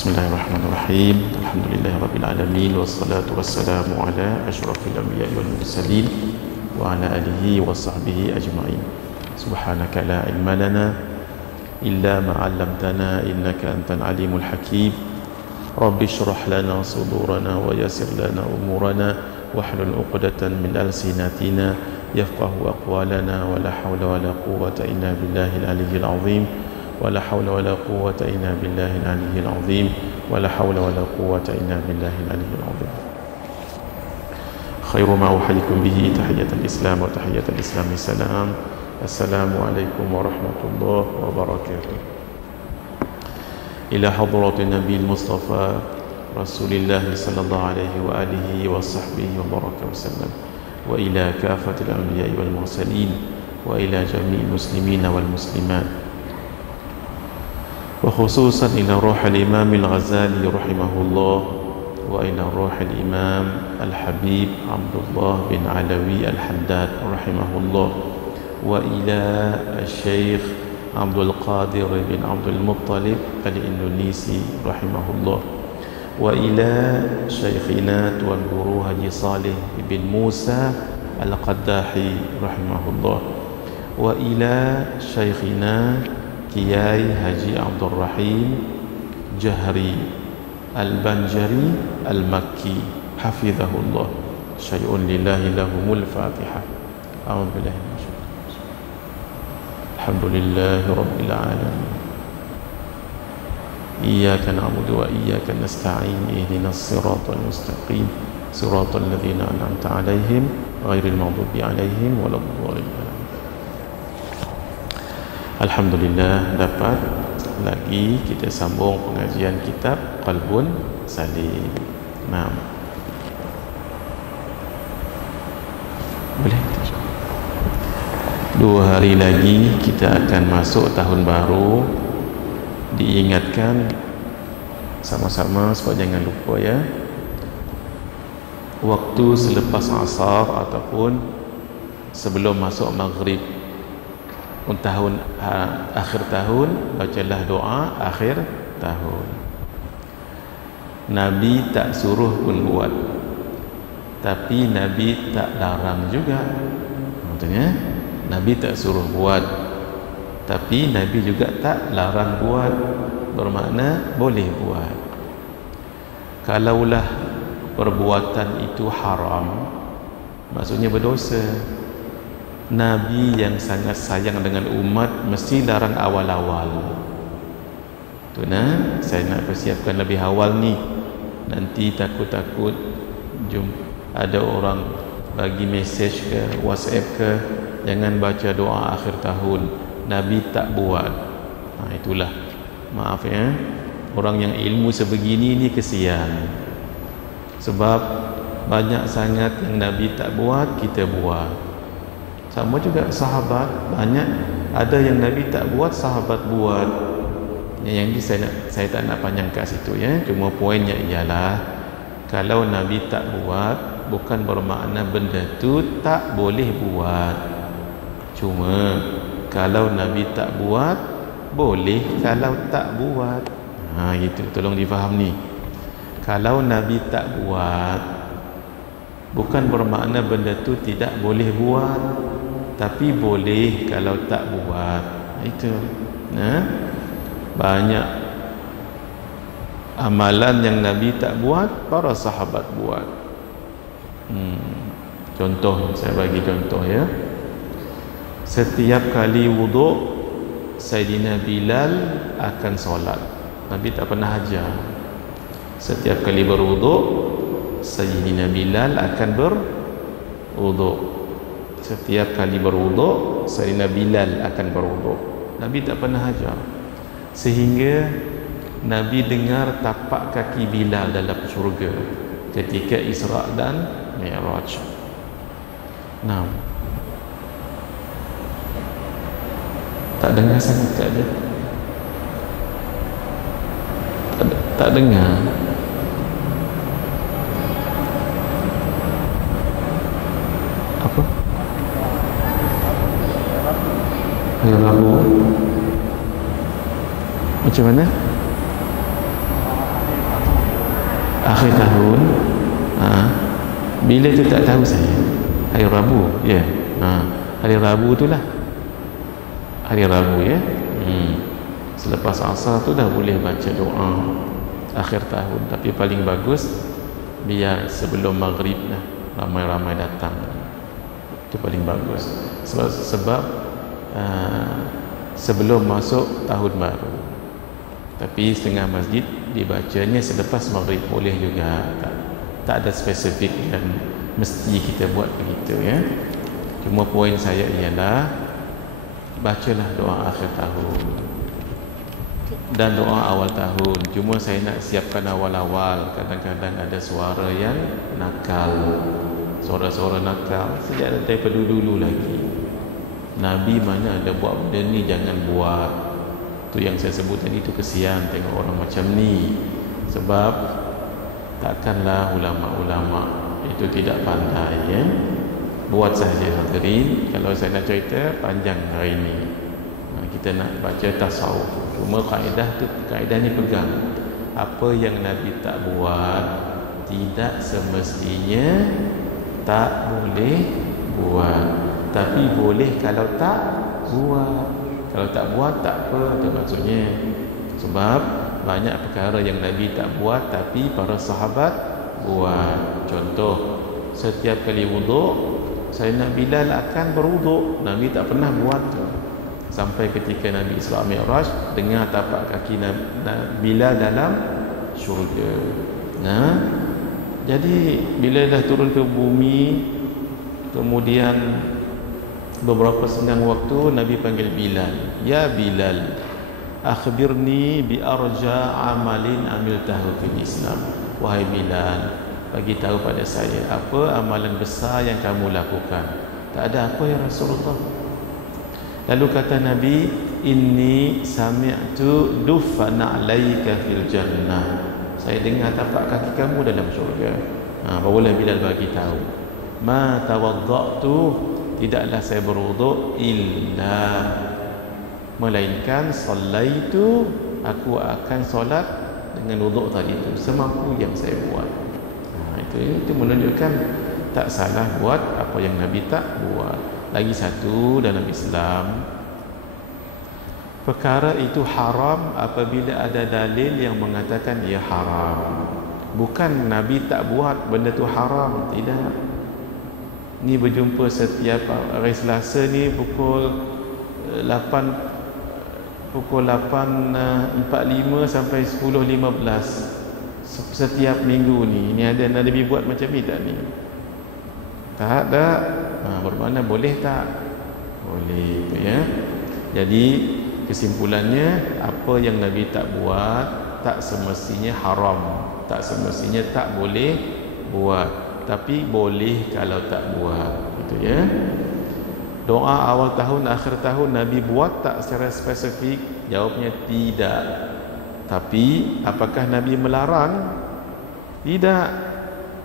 Bismillahirrahmanirrahim. Alhamdulillahirabbil alamin wassalatu wassalamu ala asyrafil anbiya'i wal mursalin wa ala alihi wa sahbihi ajma'in. Subhanaka la ilma lana illa ma 'allamtana innaka antal alimul hakim. Rabbi shrah lana sudurana wa yassir lana umurana wahlul 'uqdatan min alsinatina yafqahu aqwalana wa la hawla wa la quwwata illa billahil aliyyil 'azim. ولا حول ولا قوة إلا بالله العلي العظيم ولا حول ولا قوة إلا بالله العلي العظيم. خير ما أحييكم به تحية الإسلام وتحية الإسلام السلام. السلام عليكم ورحمة الله وبركاته. إلى حضرة النبي المصطفى رسول الله صلى الله عليه وآله وصحبه وبارك وسلم، وإلى كافة الأنبياء والمرسلين، وإلى جميع المسلمين والمسلمات، وخصوصا إلى روح الإمام الغزالي رحمه الله، وإلى روح الإمام الحبيب عبد الله بن علوي الحداد رحمه الله، وإلى الشيخ عبد القادر بن عبد المطلب الإندونيسي رحمه الله، وإلى شيخنا tuan guru Haji Saleh bin Musa Al-Qaddahi rahimahullah, وإلى شيخنا Kiai Haji Abdul Rahim Jahri Al-Banjari Al-Makki hafizahullah. Syai'un lillahi lahumul Fatihah. A'udzu billahi minasyaitonir rajim. Alhamdulillahi rabbil alamin. Iyyaka na'budu wa iyyaka nasta'in. Ihdinas siratal mustaqim. Siratal ladzina an'amta 'alaihim ghairil maghdubi 'alaihim waladdallin. Alhamdulillah, dapat lagi kita sambung pengajian kitab Qalbun Salim. Nah, boleh 2 hari lagi kita akan masuk tahun baru. Diingatkan sama-sama supaya jangan lupa ya, waktu selepas asar ataupun sebelum masuk maghrib tahun akhir tahun, bacalah doa akhir tahun. Nabi tak suruh pun buat, tapi Nabi tak larang juga. Maksudnya Nabi tak suruh buat, tapi Nabi juga tak larang buat. Bermakna boleh buat. Kalaulah perbuatan itu haram, maksudnya berdosa. Nabi yang sangat sayang dengan umat mesti larang awal-awal. Tu nah, saya nak persiapkan lebih awal ni. Nanti takut-takut ada orang bagi mesej ke WhatsApp ke, jangan baca doa akhir tahun, Nabi tak buat. Itulah, maaf ya, orang yang ilmu sebegini ni kesian. Sebab banyak sangat yang Nabi tak buat, kita buat. Sama juga sahabat, banyak ada yang Nabi tak buat, sahabat buat. Yang ini saya tak nak panjang kat situ ya. Cuma poinnya ialah, kalau Nabi tak buat, bukan bermakna benda tu tak boleh buat. Cuma kalau Nabi tak buat, boleh kalau tak buat. Itu tolong difaham ni. Kalau Nabi tak buat, bukan bermakna benda tu tidak boleh buat, tapi boleh kalau tak buat. Itu banyak amalan yang Nabi tak buat, para sahabat buat. Contoh, saya bagi contoh ya. Setiap kali wuduk, Sayyidina Bilal akan solat. Nabi tak pernah ajar. Setiap kali berwuduk, Sayyidina Bilal akan berwuduk. Setiap kali berwuduk, Sayyidina Bilal akan berwuduk. Nabi tak pernah ajar. Sehingga Nabi dengar tapak kaki Bilal dalam syurga ketika Isra' dan Mi'raj. Nah, tak dengar sangat tak ada? Tak dengar. Apa? Hari Rabu. Macam mana? akhir tahun. Bila tu tak tahu saya. Hari Rabu, ya. Hari Rabu tu lah. Hari Rabu, ya. Selepas asar tu dah boleh baca doa akhir tahun. Tapi paling bagus biar sebelum maghrib lah, ramai-ramai datang. Itu paling bagus. Sebab sebelum masuk tahun baru. Tapi setengah masjid dibacanya selepas maghrib boleh juga. Tak ada spesifik dan mesti kita buat begitu, ya. Cuma poin saya ialah bacalah doa akhir tahun dan doa awal tahun. Cuma saya nak siapkan awal-awal. Kadang-kadang ada suara yang nakal, suara-suara nakal sejak daripada dulu lagi. Nabi mana ada buat benda ni, jangan buat. Tu yang saya sebut tadi, tu kesian tengok orang macam ni. Sebab takkanlah ulama-ulama itu tidak pandai, ya. Buat saja hadirin. Kalau saya nak cerita panjang hari ini. Kita nak baca tasawuf. Cuma kaedahnya pegang. Apa yang Nabi tak buat, tidak semestinya tak boleh buat. Tapi boleh kalau tak buat. Kalau tak buat tak apa, itu maksudnya. Sebab banyak perkara yang Nabi tak buat tapi para sahabat buat. Contoh, setiap kali wuduk Sayyidina Bilal akan berwuduk. Nabi tak pernah buat tu. Sampai ketika Nabi Isra Mi'raj dengar tapak kaki Bilal dalam syurga. Jadi bila dah turun ke bumi, kemudian beberapa setengah waktu Nabi panggil Bilal, "Ya Bilal, akhbirni bi arja amalin amiltahu fil Islam." Wahai Bilal, bagi tahu pada saya apa amalan besar yang kamu lakukan. Tak ada apa ya Rasulullah. Lalu kata Nabi, "Inni sami'tu dufana 'alaika fil jannah." Saya dengar tapak kaki kamu dalam syurga. Barulah Bilal bagi tahu. "Ma tawadda'tu," tidaklah saya berwuduk, "illa," melainkan sallaitu, aku akan solat dengan wuduk tadi itu semampu yang saya buat. Itu menunjukkan tak salah buat apa yang Nabi tak buat. Lagi satu, dalam Islam perkara itu haram apabila ada dalil yang mengatakan ia haram. Bukan Nabi tak buat benda tu haram, tidak. Ni berjumpa setiap hari Selasa ni pukul 8.45 sampai 10.15 setiap minggu ni. Ini ada Nabi buat macam ni tak ni? Tak ada. Bermakna boleh tak? Boleh, ya. Jadi kesimpulannya, apa yang Nabi tak buat tak semestinya haram, tak semestinya tak boleh buat, tapi boleh kalau tak buat, gitu, ya. Doa awal tahun, akhir tahun Nabi buat tak secara spesifik? Jawabnya tidak. Tapi apakah Nabi melarang? Tidak.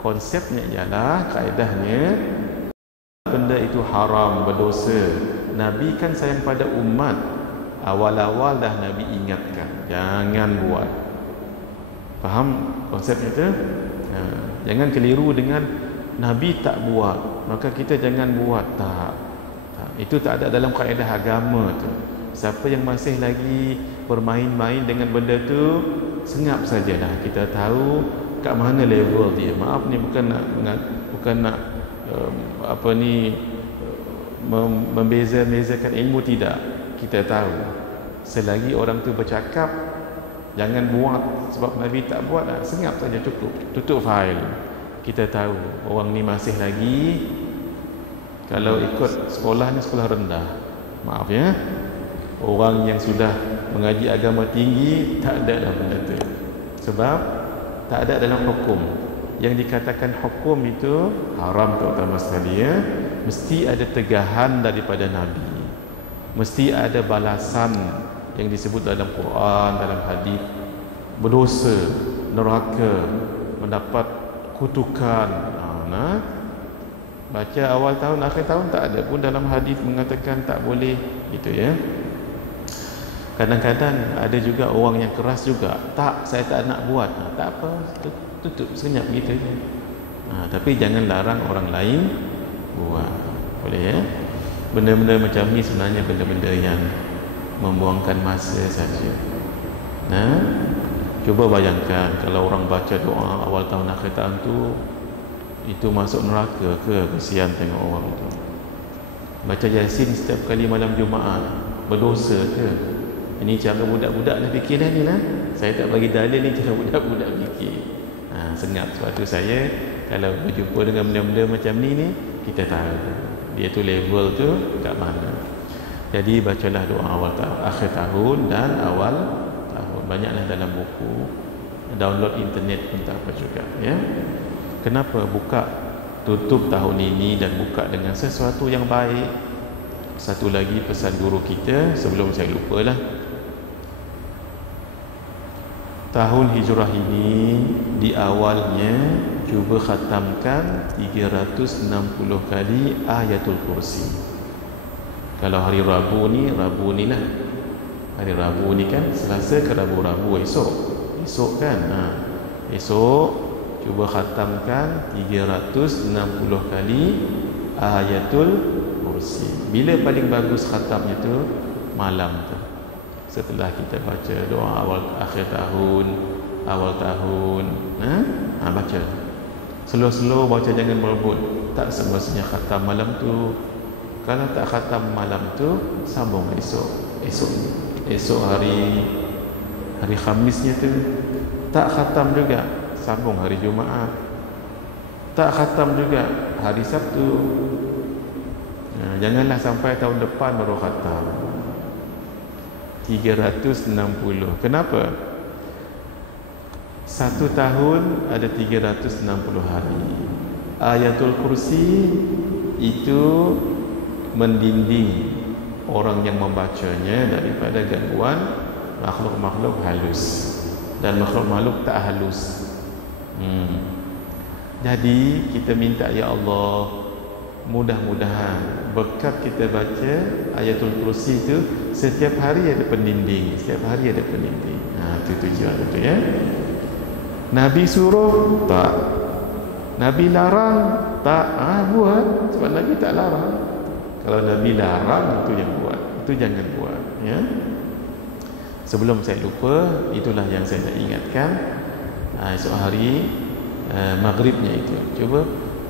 Konsepnya ialah, kaedahnya, benda itu haram, berdosa. Nabi kan sayang pada umat. Awal-awal dah Nabi ingatkan, jangan buat. Faham konsepnya tu? Jangan keliru dengan Nabi tak buat maka kita jangan buat. Tak. Itu tak ada dalam kaedah agama tu. Siapa yang masih lagi bermain-main dengan benda tu, senyap sajalah. Kita tahu kat mana level dia. Maaf ni bukan nak membeza-bezakan ilmu, tidak. Kita tahu selagi orang tu bercakap jangan buat sebab Nabi tak buat, senyap saja cukup. Tutup fail. Kita tahu orang ni masih lagi, kalau ikut sekolahnya sekolah rendah. Maaf ya. Orang yang sudah mengaji agama tinggi tak ada dalam benda tu. Sebab tak ada dalam hukum. Yang dikatakan hukum itu haram terutama sekali, ya. Mesti ada tegahan daripada Nabi. Mesti ada balasan yang disebut dalam Quran, dalam hadis. Berdosa, neraka, mendapat kutukan. Baca awal tahun, akhir tahun tak ada pun dalam hadis mengatakan tak boleh, gitu, ya. Kadang-kadang ada juga orang yang keras juga. Tak, saya tak nak buat. Tak apa, tutup senyap gitu je. Tapi jangan larang orang lain buat. Boleh ya? Benda-benda macam ni sebenarnya benda-benda yang membuangkan masa saja. Cuba bayangkan kalau orang baca doa awal tahun akhir tahun tu, itu masuk neraka ke? Kesian tengok orang tu. Baca Yasin setiap kali malam Jumaat, berdosa ke? Ini cara budak-budak dah fikir dah ni lah. Saya tak bagi dalil, ni cara budak-budak fikir. Sengat. Sebab tu saya kalau berjumpa dengan benda-benda macam ni kita tahu dia tu level tu kat mana. Jadi bacalah doa awal akhir tahun dan awal tahun. Banyaklah dalam buku, download internet pun tak apa juga ya. Kenapa buka tutup tahun ini dan buka dengan sesuatu yang baik? Satu lagi pesan guru kita sebelum saya lupalah. Tahun hijrah ini di awalnya cuba khatamkan 360 kali ayatul kursi. Kalau hari Rabu ni lah. Hari Rabu ni kan Selasa ke Rabu esok kan. Esok cuba khatamkan 360 kali ayatul kursi. Bila paling bagus khatamnya tu? Malam tu, setelah kita baca doa akhir tahun, awal tahun. Baca slow baca, jangan berebut. Tak semestinya khatam malam tu. Kalau tak khatam malam tu, sambung esok hari Khamisnya tu. Tak khatam juga, sambung hari Jumaat. Tak khatam juga hari Sabtu. Janganlah sampai tahun depan baru khatam. 360. Kenapa? Satu tahun ada 360 hari. Ayatul kursi itu mendinding orang yang membacanya daripada gangguan makhluk-makhluk halus dan makhluk-makhluk tak halus. Jadi kita minta, ya Allah, mudah-mudahan berkat kita baca ayatul kursi itu setiap hari ada pendinding, itu tujuan itu ya. Nabi suruh? Tak. Nabi larang? Tak. Buat. Sebab Nabi tak larang. Kalau Nabi larang, itu yang buat, itu jangan buat ya. Sebelum saya lupa, itulah yang saya nak ingatkan. Esok hari maghribnya itu cuba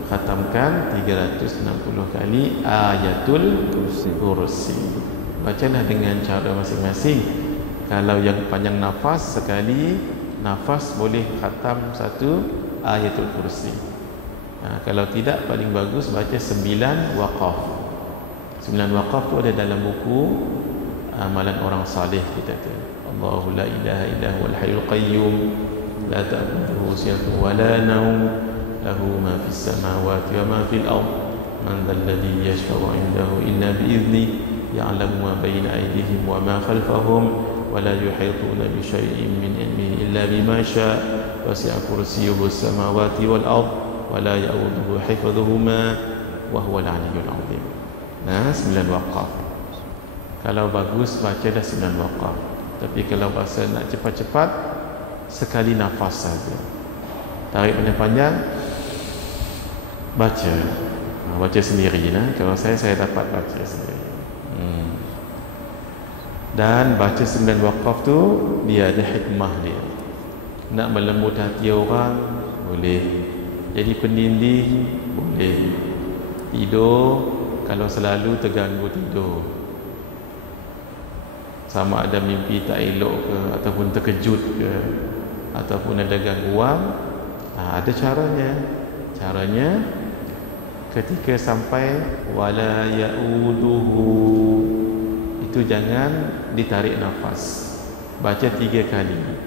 khatamkan 360 kali ayatul kursi. Bacalah dengan cara masing-masing. Kalau yang panjang nafas, sekali nafas boleh khatam satu ayatul kursi. Kalau tidak, paling bagus baca 9 waqaf. 9 waqaf tu ada dalam buku amalan orang salih kita tu. Allahu la ilaha illa huwal hayyul qayyum la ta'khudhuhu sinatun wa la nawm lahu ma fis samawati wa ma fil ard man dhal ladzi yashfa'u 'indahu illa bi idzni ya'lamu ma bayna aydihim wa ma khalfahum wa la yuhituna bi shay'in min ilmihi illa bima syaa wasi'a kursiyyuhu as-samawati wal ard wa la ya'uduhu hifdhuhuma wa huwal 'aliyyul 'azim. 9 waqaf. Kalau bagus bacalah 9 waqaf. Tapi kalau bahasa nak cepat-cepat, sekali nafas saja. Tarik panjang-panjang, baca sendiri lah. Kalau saya dapat baca sendiri. Dan baca 9 waqaf tu dia ada hikmah dia. Nak melembut hati orang boleh, jadi pendinding boleh. Tidur kalau selalu terganggu tidur, sama ada mimpi tak elok ke, ataupun terkejut ke, ataupun ada gangguan, ada caranya ketika sampai wala ya'uduhu, itu jangan ditarik nafas, baca 3 kali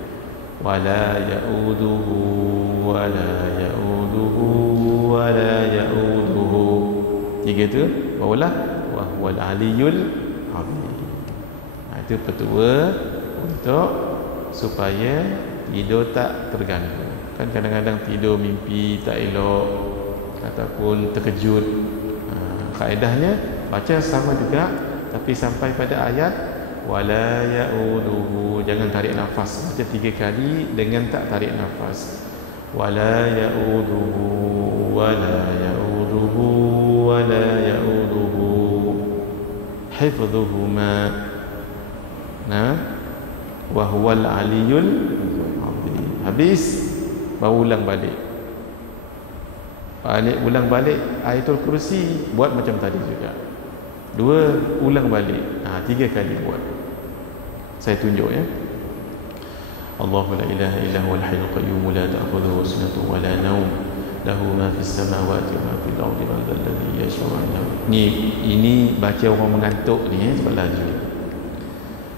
wala ya'uduhu wala ya'uduhu wala ya'uduhu. 3 tu barulah wa huwal aliyyul azim. Itu petua untuk supaya tidur tak terganggu. Kan kadang-kadang tidur mimpi tak elok ataupun terkejut. Kaedahnya baca sama juga, tapi sampai pada ayat wala ya'uduhu, jangan tarik nafas. Baca 3 kali dengan tak tarik nafas. ولا يؤوده ولا يؤوده ولا يؤوده حفظهما وهو العلي العظيم. Habis baru ulang balik. Ulang balik ayatul kursi, buat macam tadi juga. 2 ulang balik. 3 kali buat. Saya tunjuk ya. Allahu la ilaha illa huwal hayyul qayyum la ta'khudhuhu sinatun wa la nawm lahu ma fis samawati wa ma fil ardi man dhal ladzi yashfa'u 'indahu. Ini baca orang mengantuk ni sebab laju.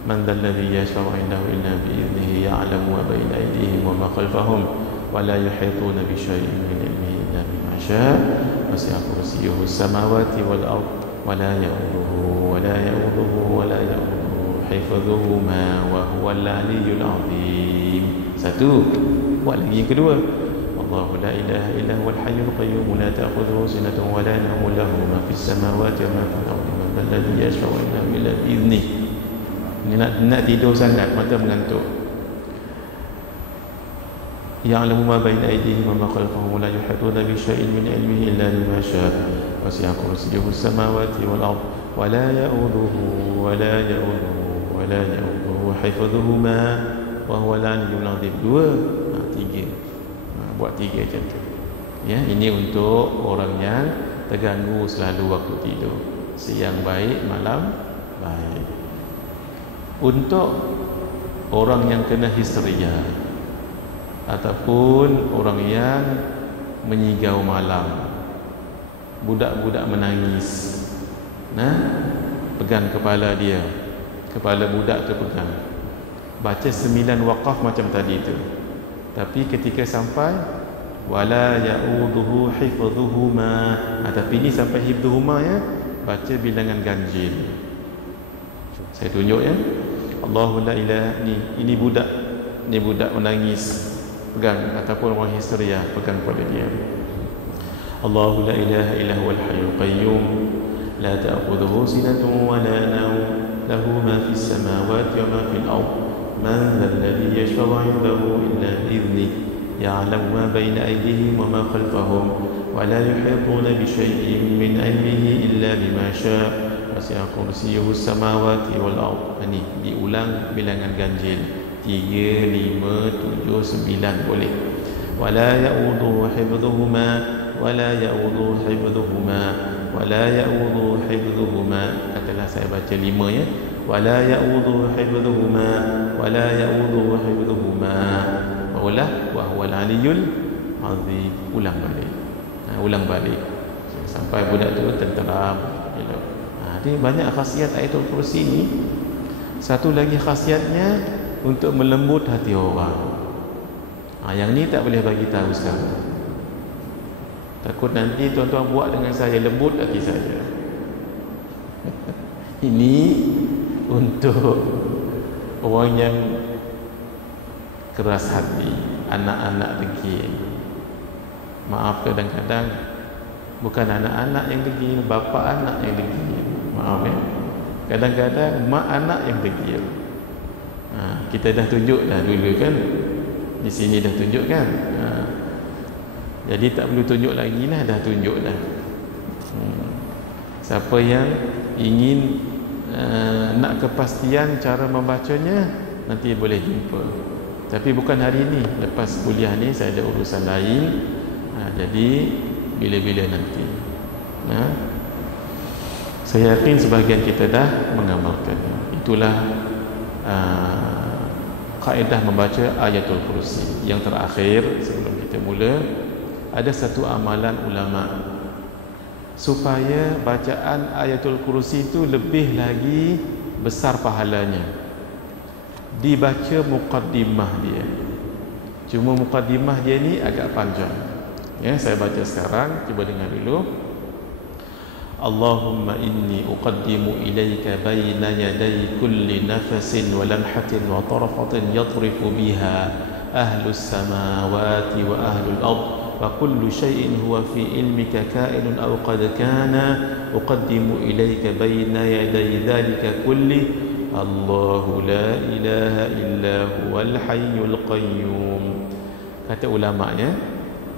Man dhal ladzi yashfa'u 'indahu illa bi idnihi ya'lamu ma bayna aydihim wa ma khalfahum wa la yuhituna bi shay'in min ilmihi illa bima sha'a wasi'a kursiyyuhu as-samawati wal ard wa la ya'uduhu wa la ya'uduhu wa la ya'uduhu hifdhuhuma wa huwal 'aliyyul 'azim. 1. Buat lagi yang kedua. Allahu la ilaha illa huwal hayyul qayyum la ta'khudhuhu sinatun wa la nawm lahu ma fis samawati wa ma fil ardi man dhal ladzi yashfa'u 'indahu illa bi idnihi. Ini nak tidur sangat, mata mengantuk. Ya'lamu ma baina aydihim wa ma khalfahum la yuhituna bi syai'in min 'ilmihi illa bima syaa wasi'a kursiyyuhu as-samawati wal ard wa la ya'uduhu wa la ya'uduhu wa la ya'uduhu hifdhuhuma wa huwa al-'aliyyul 'azim. 2, 3. Buat 3 macam tu. Ya, ini untuk orang yang terganggu selalu waktu tidur. Siang baik, malam baik. Untuk orang yang kena histeria ataupun orang yang menyigau malam, budak-budak menangis, pegang kepala dia, kepala budak tu pegang, baca 9 waqaf macam tadi tu. Tapi ketika sampai wala ya'uduhu hifdhuhuma, tapi ni sampai hifdhuhuma ya, baca bilangan ganjil. Saya tunjuk ya. Allahu la ilaha, ini budak, ni budak menangis, pegang, ataupun orang histeria, pegang pada dia. Allahu la ilaha illa huwal hayyul qayyum la ta'khudhuhu sinatun wa la nawm lahu ma fis samawati wa ma fil ard man dhal ladzi yashfa'u 'indahu illa bi idhnihi ya'lamu ma bayna aydihim wa ma khalfahum wa la yuhituna bi shay'in min 'ilmihi illa bima syaa wasi'a kursiyyuhu as-samawati wal ard. Ini diulang bilangan ganjil 3, 5, 7, 9 boleh. Wala ya'uduhu hifdhuhuma wala ya'uduhu hifdhuhuma wala ya'uduhu hifdhuhuma. Katalah saya baca 5 ya. Wala ya'uduhu hifdhuhuma wala ya'uduhu hifdhuhuma wa huwal 'aliyyul 'azim. Ulang balik. Ulang balik sampai budak tu tenteram. Dia banyak khasiat ayatul kursi ni. Satu lagi khasiatnya untuk melembut hati orang. Yang ni tak boleh bagi tahu sekarang. Takut nanti tuan-tuan buat dengan saya, lembut hati saya. Ini untuk orang yang keras hati, anak-anak degil. Maaf, kadang-kadang bukan anak-anak yang degil, bapa anak yang degil. Maaf ya. Kadang-kadang mak anak yang degil. Kita dah tunjuk dah dulu kan. Di sini dah tunjuk kan. Jadi tak perlu tunjuk lagi lah, dah tunjuk dah. Siapa yang ingin nak kepastian cara membacanya, nanti boleh jumpa. Tapi bukan hari ini, lepas kuliah ni saya ada urusan lain. Jadi bila-bila nanti. Saya yakin sebahagian kita dah mengamalkannya. Itulah kaedah membaca ayatul kursi. Yang terakhir sebelum kita mula, ada satu amalan ulama supaya bacaan ayatul kursi itu lebih lagi besar pahalanya. Dibaca muqaddimah dia. Cuma muqaddimah dia ni agak panjang. Ya, saya baca sekarang, cuba dengar dulu. Allahumma inni uqaddimu ilayka bayna yaday kulli nafasin wa lamhatin wa tarafatin yatrifu biha ahlus samawati wa ahlul ard wa kullu shay'in huwa fi ilmika ka'inun aw qad kana uqaddimu ilayka bayna yaday dhalika kulli Allahu la ilaha illa huwal hayyul qayyum Kata ulama'nya,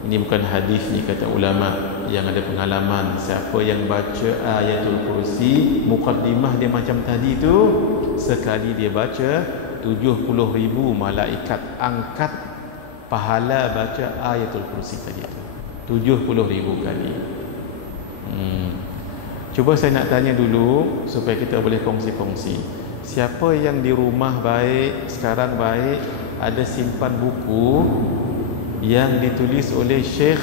ini bukan hadis ni, kata ulama' yang ada pengalaman, siapa yang baca ayatul kursi, muqaddimah dia macam tadi tu, sekali dia baca 70,000 malaikat angkat pahala baca ayatul kursi tadi tu, 70,000 kali. Cuba saya nak tanya dulu supaya kita boleh kongsi-kongsi. Siapa yang di rumah baik, sekarang baik, ada simpan buku yang ditulis oleh Syekh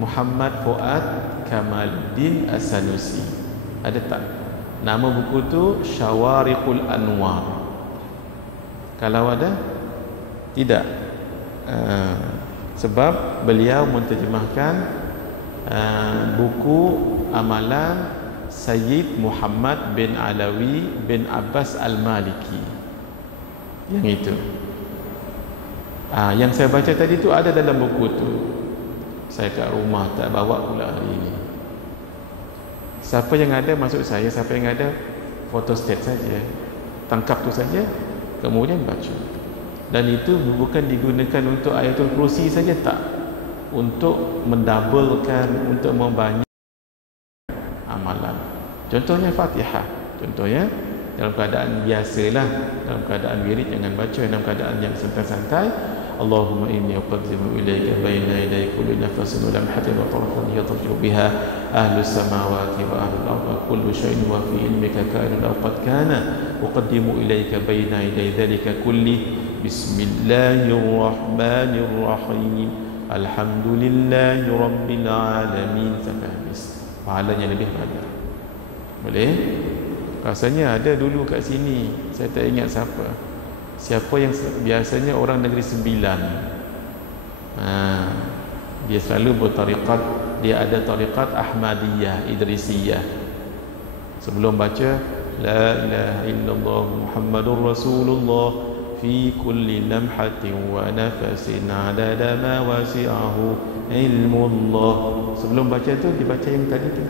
Muhammad Fuad Kamaluddin As-Sanusi? Ada tak? Nama buku tu Syawariqul Anwar. Kalau ada? Tidak. Sebab beliau menterjemahkan buku amalan Sayyid Muhammad bin Alawi bin Abbas Al-Maliki. Yang itu. Yang saya baca tadi tu ada dalam buku tu. Saya kat rumah tak bawa pula hari ini. Siapa yang ada, maksud saya siapa yang ada, photostat saja, tangkap tu saja, kemudian baca. Dan itu bukan digunakan untuk ayatul kursi saja, tak, untuk mendabelkan, untuk membanyak amalan. Contohnya Fatihah, contohnya dalam keadaan biasalah, dalam keadaan wirid jangan baca, dalam keadaan yang santai-santai, Allahumma inni uqaddimu ilaika baina yaday kulli nafasin wa lamhatin wa tarfan yatarju biha ahlus samawati wa ahlul ardi wa kullu shay'in wa fi ilmika kainun aw qad kana uqaddimu ilaika baina yaday dhalika kulli bismillahirrahmanirrahim alhamdulillahi rabbil alamin sampai habis. Pahalanya lebih banyak. Boleh? Rasanya ada dulu kat sini, saya tak ingat siapa yang biasanya orang Negeri Sembilan. Dia selalu bertariqat, dia ada tariqat Ahmadiyah, Idrisiyah. Sebelum baca la ilaha illallah Muhammadur Rasulullah fi kulli lamhatin wa nafasin adada ma wasi'ahu ilmullah. Sebelum baca tu dibaca yang tadi tu.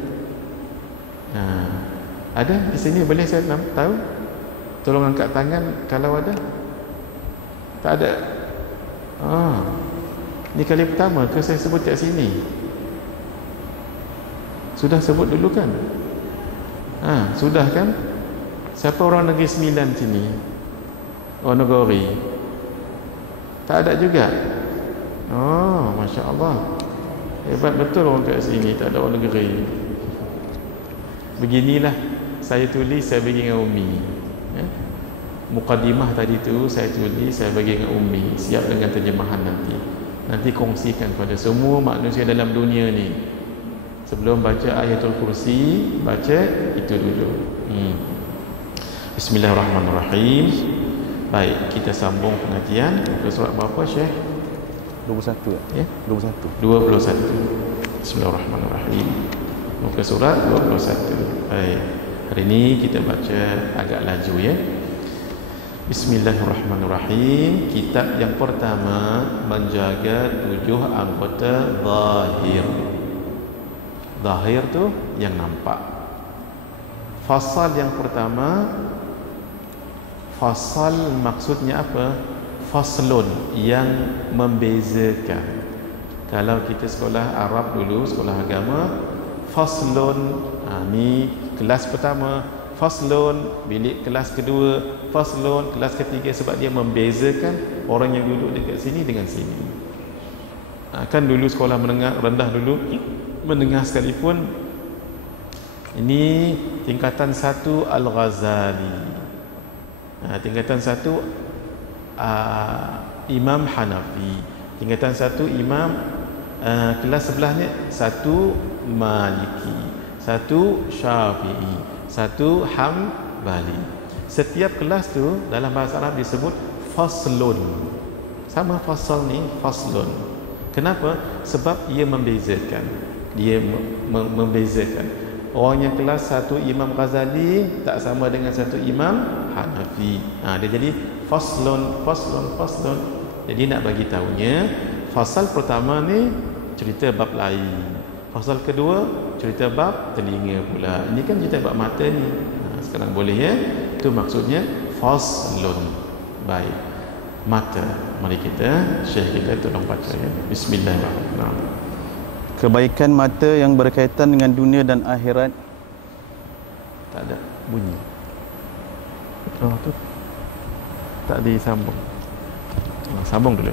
Ada di sini, boleh saya tahu? Tolong angkat tangan kalau ada. Tak ada. Ni kali pertama ke saya sebut kat sini? Sudah sebut dulu kan? Sudah kan? Siapa orang Negeri Sembilan sini? Oh, Negeri. Tak ada juga. Oh, Masya Allah, hebat betul orang kat sini, tak ada orang negeri. Beginilah saya tulis, saya bagi dengan Umi, Muqaddimah tadi tu saya tulis, saya bagi dengan Umi, siap dengan terjemahan nanti kongsikan kepada semua manusia dalam dunia ni. Sebelum baca ayatul kursi, baca itu dulu. Bismillahirrahmanirrahim. Baik, kita sambung pengajian. Muka surat berapa, Syekh? 21 ya? 21. Bismillahirrahmanirrahim. Muka surat 21. Baik. Hari ini kita baca agak laju ya. Bismillahirrahmanirrahim. Kitab yang pertama menjaga 7 anggota zahir. Zahir tu yang nampak. Fasal yang pertama, fasal maksudnya apa? Faslun, yang membezakan. Kalau kita sekolah Arab dulu, sekolah agama, faslun, ni kelas pertama, faslun bilik kelas kedua, faslun kelas ketiga, sebab dia membezakan orang yang duduk dekat sini dengan sini. Kan dulu sekolah menengah rendah dulu, menengah sekalipun, ini tingkatan 1 Al-Ghazali, tingkatan 1 Imam Hanafi, tingkatan 1 Imam, kelas sebelahnya 1 Maliki, 1 Syafi'i, 1 Hambali. Setiap kelas tu dalam bahasa Arab disebut faslun. Sama fasal ni, faslun. Kenapa? Sebab ia membezakan. Dia membezakan. Orang yang kelas 1 Imam Ghazali tak sama dengan 1 Imam Hanafi. Dia jadi faslun. Jadi nak bagi tahunya, fasal pertama ni cerita bab lain, fasal kedua cerita bab telinga pula. Ini kan cerita bab mata ni. Sekarang boleh ya. Itu maksudnya faslun. Baik. mata. Mari kita, Syekh kita tolong baca ya. Bismillahirrahmanirrahim. Kebaikan mata yang berkaitan dengan dunia dan akhirat. Tak ada bunyi. Oh tu. Tak disambung. Sambung dulu.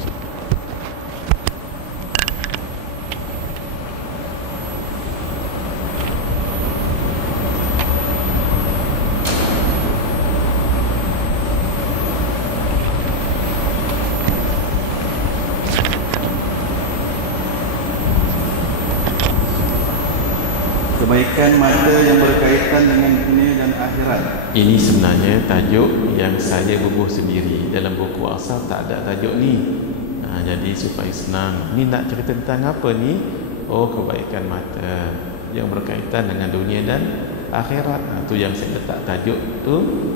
Kebaikan mata yang berkaitan dengan dunia dan akhirat. Ini sebenarnya tajuk yang saya bubuh sendiri. Dalam buku asal tak ada tajuk ni. Jadi supaya senang. Ni nak cerita tentang apa ni? Oh, kebaikan mata yang berkaitan dengan dunia dan akhirat. Itu yang saya letak tajuk tu.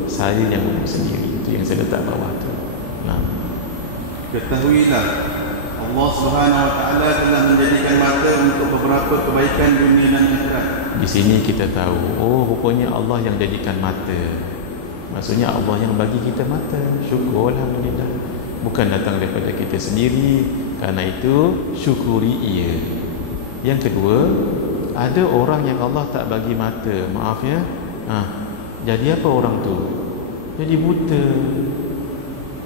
Saya yang bubuh sendiri. Itu yang saya letak bawah tu. Ketahuilah, Allah Subhanahu Wa Taala telah menjadikan mata untuk beberapa kebaikan dunia dan akhirat. Di sini kita tahu, oh rupanya Allah yang jadikan mata. Maksudnya Allah yang bagi kita mata. Syukur, alhamdulillah. Bukan datang daripada kita sendiri. Karena itu syukuri ia. Yang kedua, ada orang yang Allah tak bagi mata. Maaf ya. Jadi apa orang tu? Jadi buta.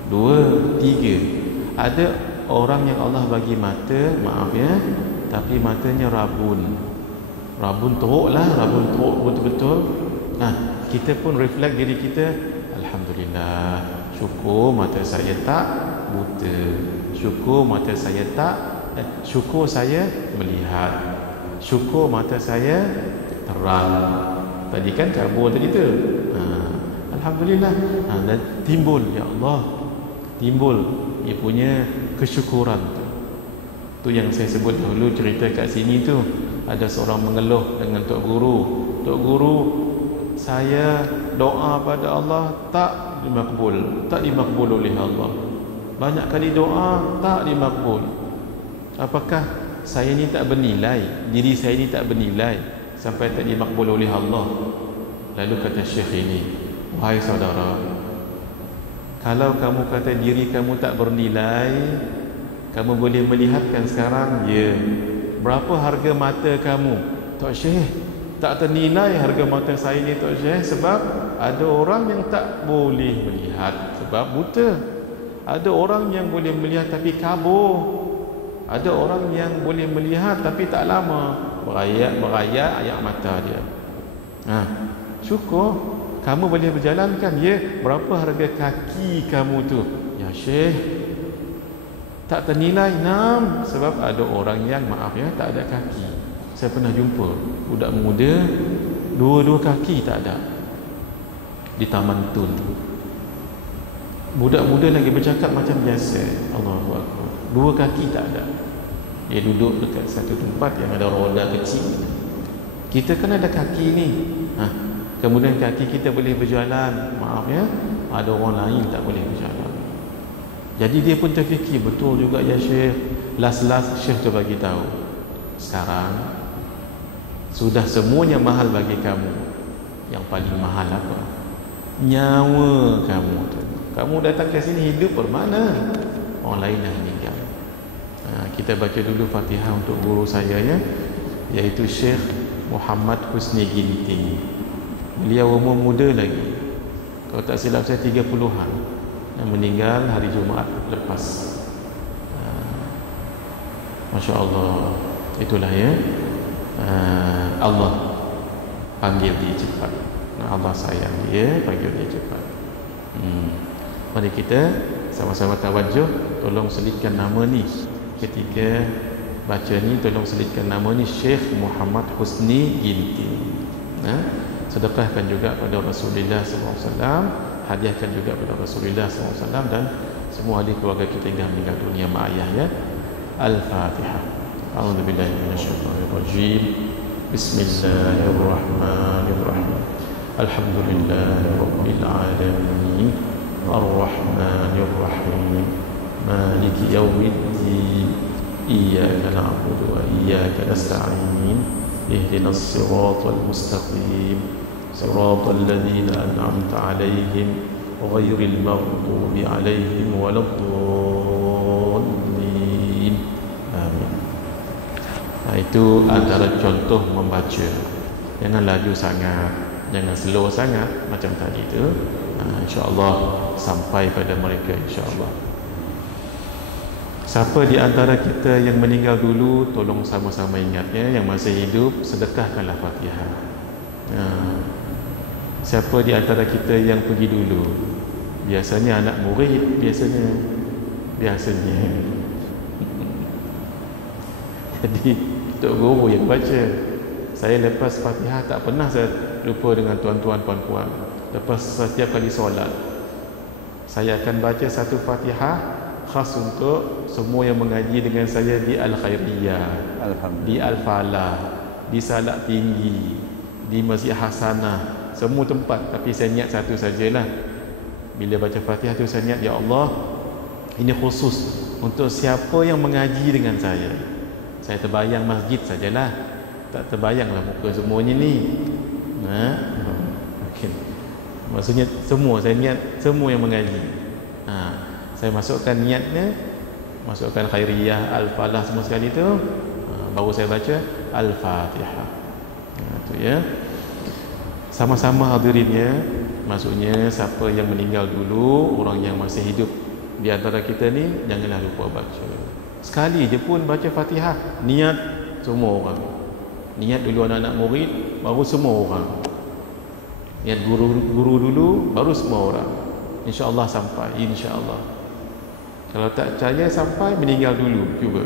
2, 3. Ada orang yang Allah bagi mata, maaf ya, tapi matanya rabun. Rabun teruk lah, rabun teruk betul-betul. Kita pun reflect diri kita, alhamdulillah, syukur mata saya tak buta, syukur mata saya tak syukur saya melihat, syukur mata saya terang. Tadi kan kabur tadi tu. Alhamdulillah. Dan timbul, ya Allah, timbul dia punya kesyukuran tu. Tu yang saya sebut dulu cerita kat sini tu. Ada seorang mengeluh dengan Tok Guru. Tok Guru, saya doa pada Allah tak dimakbul. Tak dimakbul oleh Allah. Banyak kali doa tak dimakbul. Apakah saya ni tak bernilai? Diri saya ni tak bernilai sampai tak dimakbul oleh Allah? Lalu kata Syekh ini, wahai saudara, kalau kamu kata diri kamu tak bernilai, kamu boleh melihatkan sekarang, ya, berapa harga mata kamu? Tok Syekh, tak ternilai harga mata saya ni Tok Syekh, sebab ada orang yang tak boleh melihat sebab buta. Ada orang yang boleh melihat tapi kabur. Ada orang yang boleh melihat tapi tak lama, berayat ayat mata dia. Syukur kamu boleh berjalankan, ya, berapa harga kaki kamu tu? Ya Syekh, tak ternilai. 6, sebab ada orang yang, maaf ya, tak ada kaki. Saya pernah jumpa budak muda, dua kaki tak ada di Taman Tun. Budak muda lagi bercakap macam biasa, Allahu Akbar, 2 kaki tak ada. Dia duduk dekat satu tempat yang ada roda kecil. Kita kan ada kaki ni, kemudian kaki kita boleh berjalan, maaf ya, ada orang lain tak boleh berjalan. Jadi dia pun terfikir, betul juga ya Syekh. Last Syekh tu bagi tahu, sekarang sudah semuanya mahal bagi kamu. Yang paling mahal apa? Nyawa kamu tu. Kamu datang ke sini hidup bermana? Orang lain dah meninggal. Kita baca dulu Fatihah untuk guru saya ya, iaitu Syekh Muhammad Husni Ginting. Beliau umur muda lagi, kalau tak silap saya 30-an, yang meninggal hari Jumaat lepas. Masya Allah. Itulah ya, Allah panggil dia cepat. Allah sayang dia, panggil dia cepat. Mari kita sama-sama tawajuh. Tolong selitkan nama ni ketika baca ni, tolong selitkan nama ni Syekh Muhammad Husni Ginting. Sedekahkan juga pada Rasulullah SAW, hadiahkan juga pada Rasulullah SAW dan semua ahli keluarga kita yang meninggal dunia mak ayah ya. Al-Fatihah. A'udzubillahi minasyaitonirrajim. Bismillahirrahmanirrahim. Alhamdulillahirabbil alamin. Ar-Rahmanirrahim. Maliki yaumiddin. Iyyaka na'budu wa iyyaka nasta'in. Ihdinas siratal mustaqim. صراط الذين أنعمت عليهم ghairil maghdubi alaihim waladdallin. Amin. Itu antara contoh membaca. Jangan laju sangat, jangan slow sangat macam tadi tu. InsyaAllah sampai pada mereka, insyaAllah. Siapa di antara kita yang meninggal dulu, tolong sama-sama ingat ya, yang masih hidup sedekahkanlah Fatihah. Siapa di antara kita yang pergi dulu, biasanya anak murid, biasanya jadi Tok Guru yang baca. Saya lepas Fatihah tak pernah saya lupa dengan tuan-tuan puan-puan. Lepas setiap kali solat, saya akan baca satu Fatihah khas untuk semua yang mengaji dengan saya di Al-Khairiyah, di Al-Falah, di Salak Tinggi, di Masjid Hasanah, semua tempat. Tapi saya niat satu sajalah. Bila baca Fatihah tu saya niat, ya Allah, ini khusus untuk siapa yang mengaji dengan saya. Saya terbayang masjid sajalah, tak terbayanglah muka semuanya ni. Okay. Maksudnya semua, saya niat semua yang mengaji. Saya masukkan niatnya, masukkan Khairiyah, Al-Falah semua sekali tu, baru saya baca Al-Fatihah. Tu ya. Sama-sama hadirinnya, maksudnya siapa yang meninggal dulu, orang yang masih hidup di antara kita ni, janganlah lupa baca. Sekali je pun baca Fatihah, niat semua orang. Niat dulu anak-anak murid, baru semua orang. Niat guru dulu, baru semua orang. InsyaAllah sampai, insyaAllah. Kalau tak percaya sampai, meninggal dulu, cuba.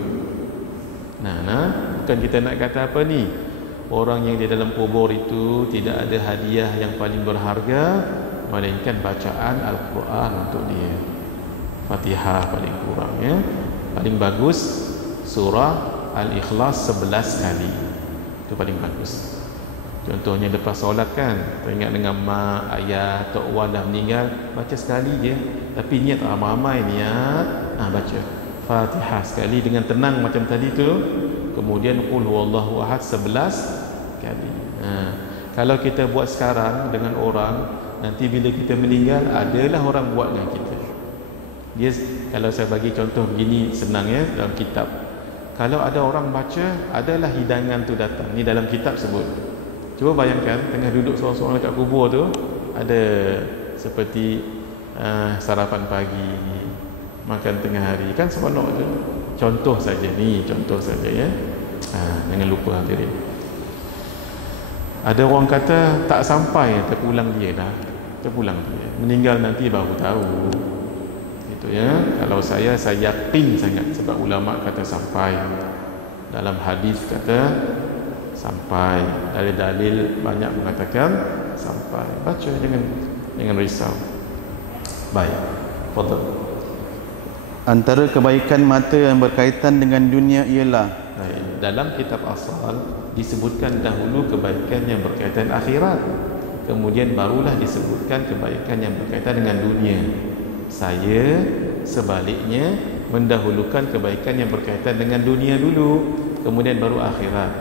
Bukan kita nak kata apa ni, orang yang di dalam kubur itu tidak ada hadiah yang paling berharga melainkan bacaan Al-Quran untuk dia. Fatihah paling kurang ya. Paling bagus surah Al-Ikhlas 11 kali. Itu paling bagus. Contohnya lepas solat kan, teringat dengan mak, ayah, tok wan dah meninggal, baca sekali je. Tapi niat ramai-ramai niat, baca Fatihah sekali dengan tenang macam tadi tu. Kemudian qul huwallahu ahad 11 kali. Kalau kita buat sekarang dengan orang, nanti bila kita meninggal, adalah orang buat dengan kita. Dia, kalau saya bagi contoh begini senang ya, dalam kitab. Kalau ada orang baca, adalah hidangan tu datang. Ni dalam kitab sebut. Cuba bayangkan tengah duduk seorang-seorang dekat kubur tu, ada seperti sarapan pagi, makan tengah hari, kan seronok tu. Contoh saja ni, contoh saja ya. Jangan lupa hadirin. Ada orang kata tak sampai, terpulang dia dah. Terpulang dia. Meninggal nanti baru tahu. Itu ya. Kalau saya yakin sangat sebab ulama kata sampai. Dalam hadis kata sampai, dalil-dalil banyak mengatakan sampai. Baca jangan risau. Baik, fadhal. Antara kebaikan mata yang berkaitan dengan dunia ialah, dalam kitab asal disebutkan dahulu kebaikan yang berkaitan akhirat, kemudian barulah disebutkan kebaikan yang berkaitan dengan dunia. Saya sebaliknya mendahulukan kebaikan yang berkaitan dengan dunia dulu, kemudian baru akhirat.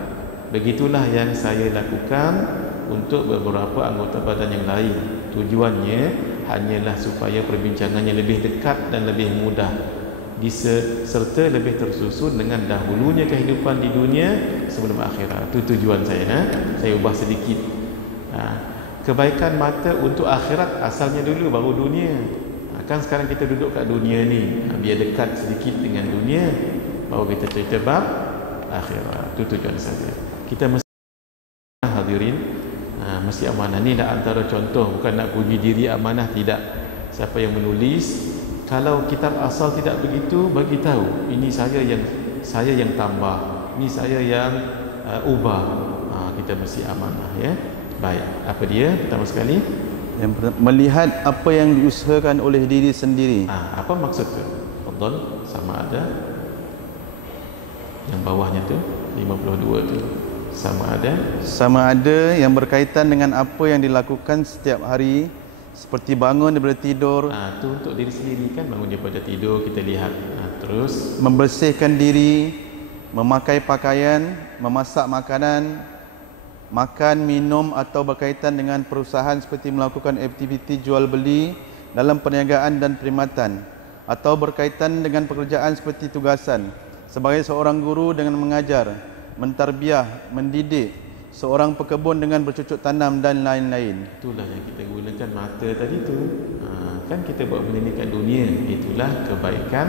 Begitulah yang saya lakukan untuk beberapa anggota badan yang lain. Tujuannya hanyalah supaya perbincangannya lebih dekat dan lebih mudah, serta lebih tersusun dengan dahulunya kehidupan di dunia sebelum akhirat. Itu tujuan saya. Saya ubah sedikit. Kebaikan mata untuk akhirat asalnya dulu, baru dunia. Kan sekarang kita duduk kat dunia ni, biar dekat sedikit dengan dunia, baru kita cerita bab akhirat. Itu tujuan saya. Kita mesti hadirin, mesti amanah. Ni dah antara contoh, bukan nak puji diri amanah, tidak. Siapa yang menulis, kalau kitab asal tidak begitu, bagi tahu ini saya yang tambah, ini saya yang ubah. Kita mesti amanah ya. Baik, apa dia pertama sekali? Yang melihat apa yang diusahakan oleh diri sendiri. Apa maksud tu? Fadhal, sama ada yang bawahnya tu 52 tu. Sama ada yang berkaitan dengan apa yang dilakukan setiap hari, seperti bangun daripada tidur. Tu untuk diri sendiri kan, bangun daripada tidur kita lihat. Terus membersihkan diri, memakai pakaian, memasak makanan, makan, minum atau berkaitan dengan perusahaan seperti melakukan aktiviti jual beli, dalam perniagaan dan perkhidmatan, atau berkaitan dengan pekerjaan seperti tugasan sebagai seorang guru dengan mengajar, mentarbiah, mendidik, seorang pekebun dengan bercucuk tanam dan lain-lain. Itulah yang kita gunakan mata tadi tu. Kan kita buat benda ni kat dunia. Itulah kebaikan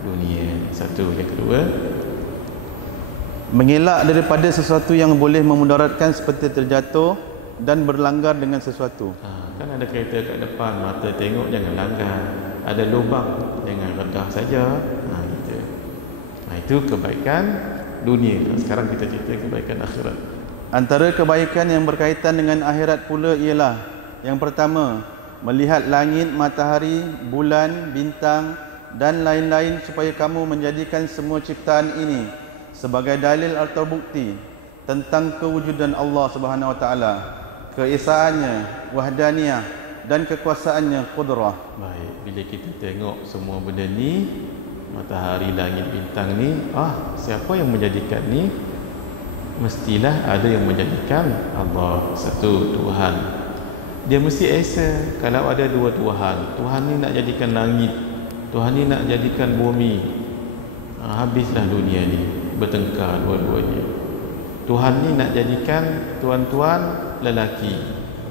dunia. Satu. Yang kedua, mengelak daripada sesuatu yang boleh memudaratkan seperti terjatuh dan berlanggar dengan sesuatu. Kan ada kereta kat depan, mata tengok jangan langgar. Ada lubang, jangan redah saja. Gitu. Itu kebaikan dunia. Sekarang kita cerita kebaikan akhirat. Antara kebaikan yang berkaitan dengan akhirat pula ialah: yang pertama, melihat langit, matahari, bulan, bintang dan lain-lain supaya kamu menjadikan semua ciptaan ini sebagai dalil atau bukti tentang kewujudan Allah Subhanahu Wa Taala, keesaannya, wahdaniyah dan kekuasaannya, qudrah. Baik, bila kita tengok semua benda ni, matahari, langit, bintang ni, siapa yang menjadikan ni? Mestilah ada yang menjadikan Allah. Satu, Tuhan. Dia mesti esa. Kalau ada dua Tuhan, Tuhan ni nak jadikan langit, Tuhan ni nak jadikan bumi, habislah dunia ni, bertengkar dua-duanya. Tuhan ni nak jadikan tuan-tuan lelaki,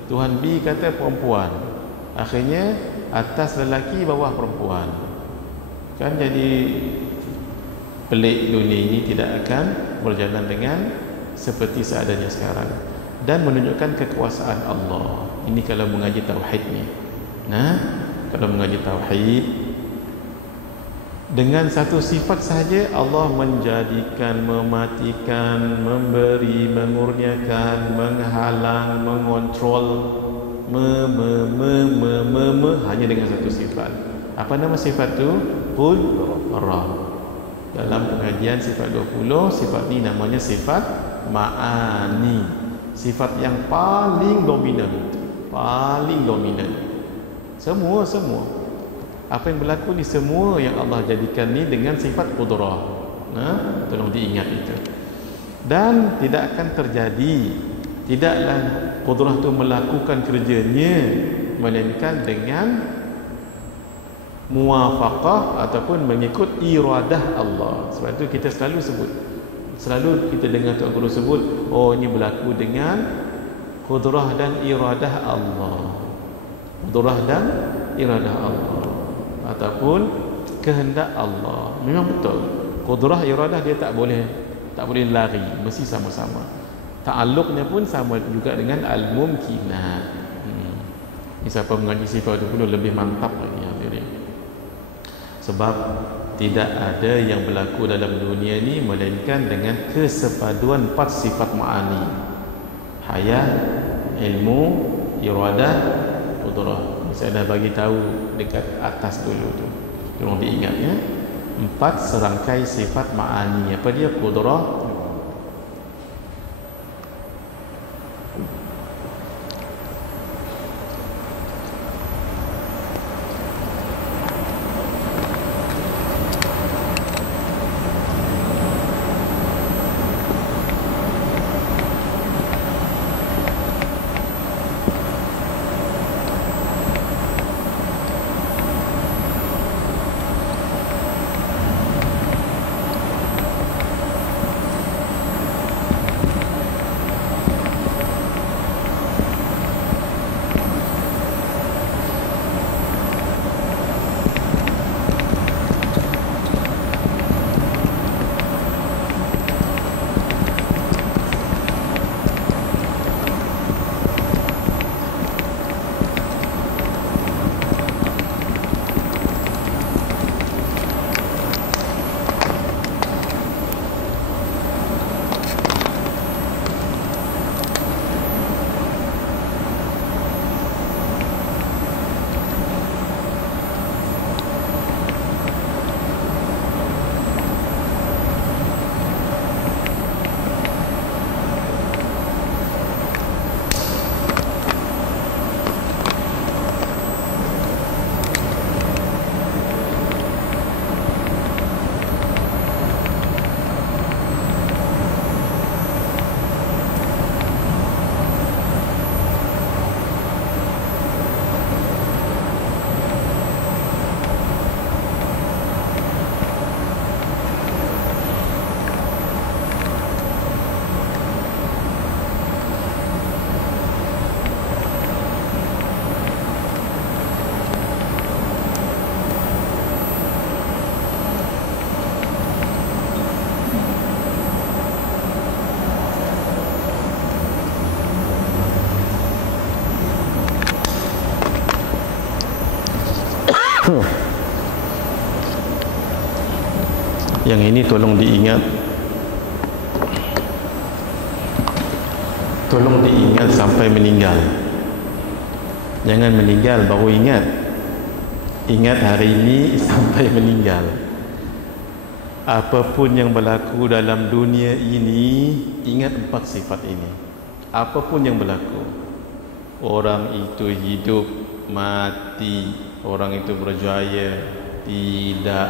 Tuhan B kata perempuan, akhirnya atas lelaki bawah perempuan. Kan jadi pelik, dunia ini tidak akan berjalan dengan seperti seadanya sekarang, dan menunjukkan kekuasaan Allah. Ini kalau mengaji tauhid ni. Kalau mengaji tauhid, dengan satu sifat sahaja Allah menjadikan, mematikan, memberi, mengurniakan, menghalang, mengontrol, hanya dengan satu sifat. Apa nama sifat tu? Qudrah. Dalam pengajian sifat 20, sifat ni namanya sifat ma'ani. Sifat yang paling dominan. Semua apa yang berlaku ni, semua yang Allah jadikan ni dengan sifat qudrah. Tolong diingat itu. Dan tidak akan terjadi, tidaklah qudrah tu melakukan kerjanya melainkan dengan muwafaqah ataupun mengikut iradah Allah. Sebab itu kita selalu kita dengar Tuan Guru sebut, ini berlaku dengan qudrah dan iradah Allah. Qudrah dan iradah Allah ataupun kehendak Allah. Memang betul, qudrah iradah dia tak boleh lari, mesti sama-sama. Ta'alluqnya pun sama juga dengan al-mumkinat. Ini siapa mengaji sifat 20 lebih mantap lagi hadirin. Sebab tidak ada yang berlaku dalam dunia ni melainkan dengan kesepaduan 4 sifat ma'ani: hayat, ilmu, iradah, qudrah. Saya dah bagi tahu dekat atas dulu tu. Tolong diingat ya. 4 serangkai sifat ma'ani. Apa dia? Qudrah, Yang ini tolong diingat. Tolong diingat sampai meninggal. Jangan meninggal baru ingat. Ingat hari ini sampai meninggal. Apapun yang berlaku dalam dunia ini, ingat 4 sifat ini. Apapun yang berlaku, orang itu hidup, mati, orang itu berjaya, tidak,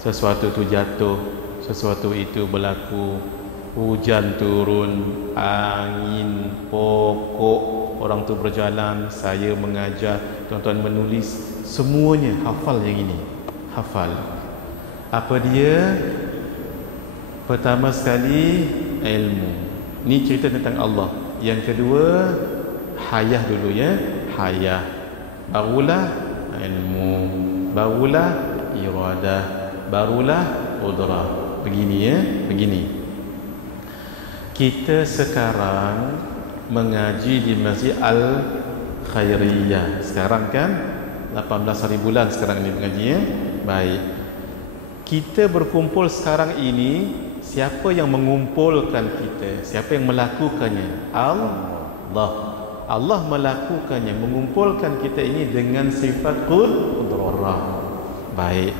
sesuatu itu jatuh, sesuatu itu berlaku, hujan turun, angin, pokok, orang itu berjalan, saya mengajar, tuan-tuan menulis, semuanya hafal yang ini. Hafal. Apa dia? Pertama sekali, ilmu. Ini cerita tentang Allah. Yang kedua, hayah dulu ya. Hayah. Barulah ilmu. Barulah iradah. Barulah qudrah. Begini ya. Begini. Kita sekarang mengaji di Masjid Al-Khairiyah. Sekarang kan 18 hari bulan sekarang ini mengaji ya. Baik. Kita berkumpul sekarang ini, siapa yang mengumpulkan kita? Siapa yang melakukannya? Allah. Allah melakukannya, mengumpulkan kita ini dengan sifat qudrah. Baik.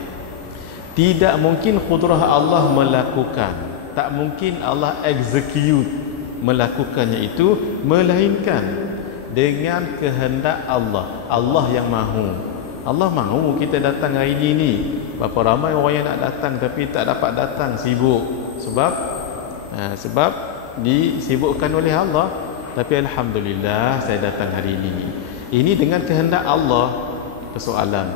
Tidak mungkin qudrah Allah melakukan. Tak mungkin Allah execute melakukannya itu, melainkan dengan kehendak Allah. Allah yang mahu. Allah mahu kita datang hari ini. Berapa ramai orang yang nak datang tapi tak dapat datang, sibuk. Sebab disibukkan oleh Allah. Tapi alhamdulillah saya datang hari ini. Ini dengan kehendak Allah. Persoalan,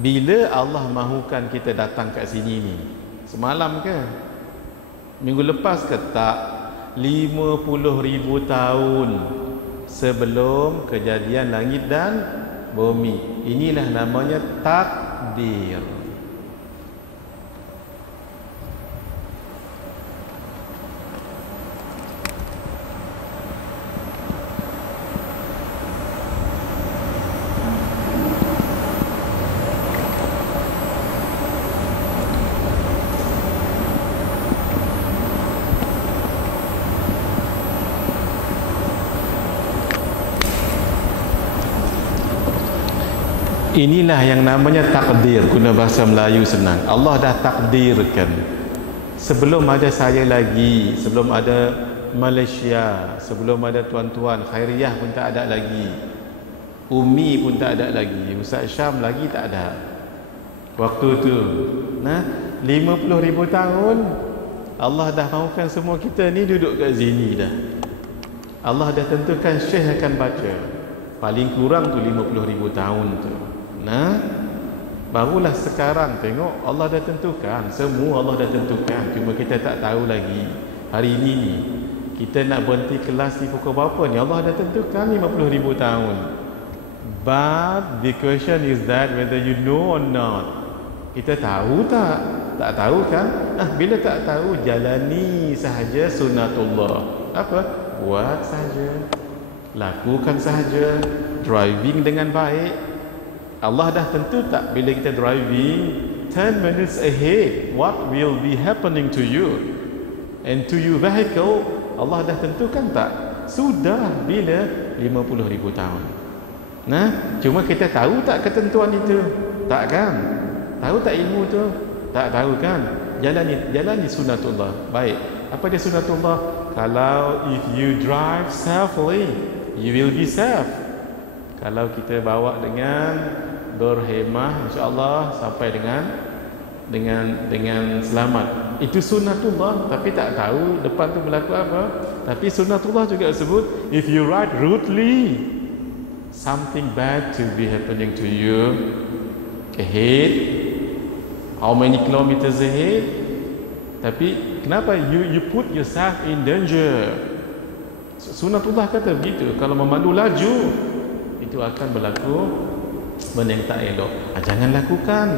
bila Allah mahukan kita datang kat sini ni? Semalam ke? Minggu lepas ke tak? 50,000 tahun sebelum kejadian langit dan bumi. Inilah namanya takdir. Inilah yang namanya takdir. Guna bahasa Melayu senang. Allah dah takdirkan. Sebelum ada saya lagi, sebelum ada Malaysia, sebelum ada tuan-tuan Khairiyah pun tak ada lagi, Umi pun tak ada lagi, Ustaz Syam lagi tak ada. Waktu tu 50,000 tahun Allah dah mahukan semua kita ni duduk kat sini dah. Allah dah tentukan Syekh akan baca. Paling kurang tu 50,000 tahun tu. Barulah sekarang tengok Allah dah tentukan. Semua Allah dah tentukan. Cuma kita tak tahu lagi. Hari ini ni kita nak berhenti kelas di pukul berapa ni, Allah dah tentukan 50,000 tahun. But the question is that whether you know or not. Kita tahu tak? Tak tahu kan? Bila tak tahu, jalani sahaja sunnatullah. Apa? Buat sahaja, lakukan sahaja, driving dengan baik. Allah dah tentu tak bila kita driving 10 minutes ahead what will be happening to you and to your vehicle? Allah dah tentukan tak? Sudah bila 50,000 tahun. Cuma kita tahu tak ketentuan itu? Tak kan? Tahu tak ilmu tu? Tak tahu kan? Jalani sunnatullah. Baik. Apa dia sunnatullah? Kalau if you drive safely, you will be safe. Kalau kita bawa dengan berhemah, insya-Allah sampai dengan selamat. Itu sunnatullah, tapi tak tahu depan tu berlaku apa. Tapi sunnatullah juga sebut if you ride rudely, something bad to be happening to you ahead. How many kilometers ahead? Tapi kenapa you put yourself in danger? Sunnatullah kata begitu. Kalau memandu laju, itu akan berlaku benda yang tak elok. Jangan lakukan.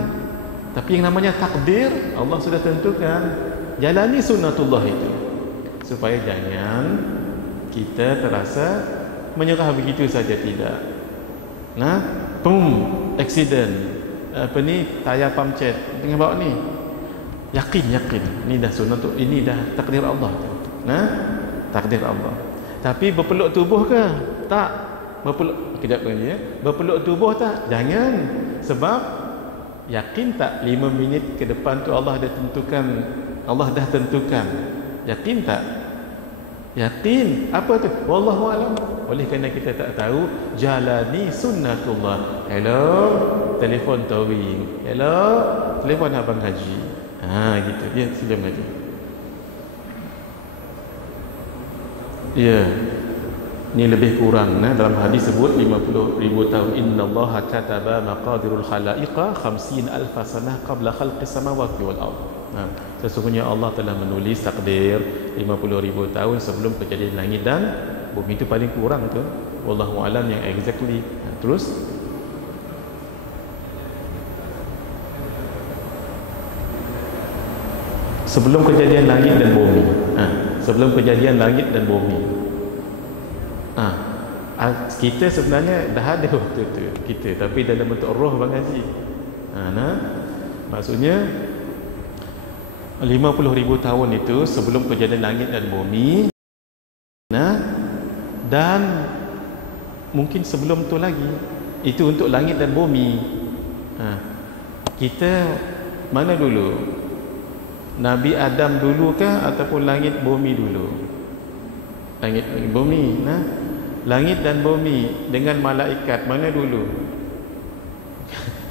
Tapi yang namanya takdir, Allah sudah tentukan. Jalani sunnatullah itu, supaya jangan kita terasa menyerah begitu saja. Tidak. accident, apa ni, tayar pamcet tengah bawa ni, yakin ni dah sunnatul, ini dah takdir Allah. Nah, takdir Allah. Tapi berpeluk tubuh ke? Tak. Kejap lagi ya. Berpeluk tubuh tak? Jangan. Sebab yakin tak 5 minit ke depan tu Allah dah tentukan, Allah dah tentukan. Yakin tak? Yakin. Apa tu? Wallahu alam. Oleh kerana kita tak tahu, jalani sunnatullah. Hello, telefon towing. Hello, telefon abang haji. Gitu. Ya, sila lagi. Ya. Ini lebih kurang dalam hadis sebut 50,000 tahun. Innallaha kataba maqadirul khalaiqa 50,000 sanah qabla khalqis samawati wal ard. Sesungguhnya Allah telah menulis takdir 50,000 tahun sebelum kejadian langit dan bumi. Itu paling kurang tu. Wallahu alam yang exactly. Terus sebelum kejadian langit dan bumi. Sebelum kejadian langit dan bumi. Kita sebenarnya dah ada waktu tu kita, tapi dalam bentuk roh Bang Haji. Maksudnya 50,000 tahun itu sebelum kejadian langit dan bumi. Dan mungkin sebelum tu lagi, itu untuk langit dan bumi. Kita mana dulu? Nabi Adam dulu kah ataupun langit bumi dulu? Langit bumi. Langit dan bumi dengan malaikat mana dulu?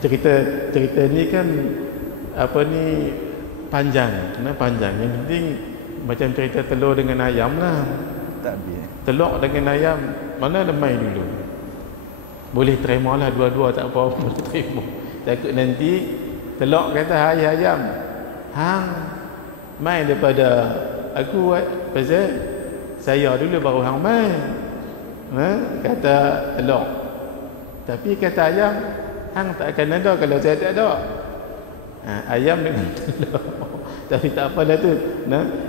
cerita ni kan apa ni, panjang. Panjang. Yang penting macam cerita telur dengan ayam lah. Tak biar. Telur dengan ayam mana lemai dulu? Boleh terima lah dua-dua, tak apa-apa, boleh terima. Takut nanti telur kata hai ayam, hang mai daripada aku pasal saya dulu baru hang mai. Kata telur. Tapi kata ayam, hang tak akan ada kalau saya tak ada. Ayam dengan telur. Tapi tak apalah tu.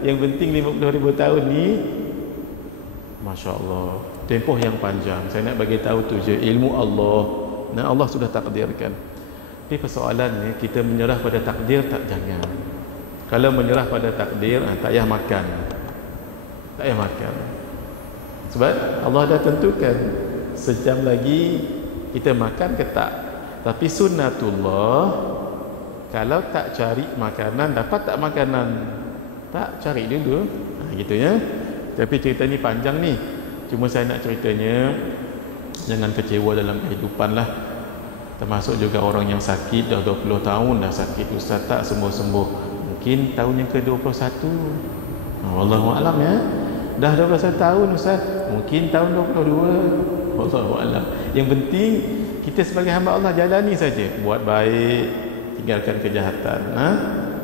Yang penting 50,000 tahun ni, Masya Allah, tempoh yang panjang. Saya nak bagi tahu tu je, ilmu Allah. Allah sudah takdirkan. Tapi persoalannya, kita menyerah pada takdir tak? Jangan. Kalau menyerah pada takdir, tak payah makan. Tak payah makan. Sebab Allah dah tentukan sejam lagi kita makan ke tak. Tapi sunnatullah, kalau tak cari makanan, dapat tak makanan? Tak, cari dulu. Gitu ya. Tapi cerita ni panjang ni. Cuma saya nak ceritanya, jangan kecewa dalam kehidupan lah. Termasuk juga orang yang sakit dah 20 tahun dah sakit, ustaz tak sembuh-sembuh. Mungkin tahun yang ke-21. Wallahualam ya. Dah 21 tahun ustaz, mungkin tahun 22. Wallahualam. Yang penting kita sebagai hamba Allah jalani saja, buat baik, tinggalkan kejahatan.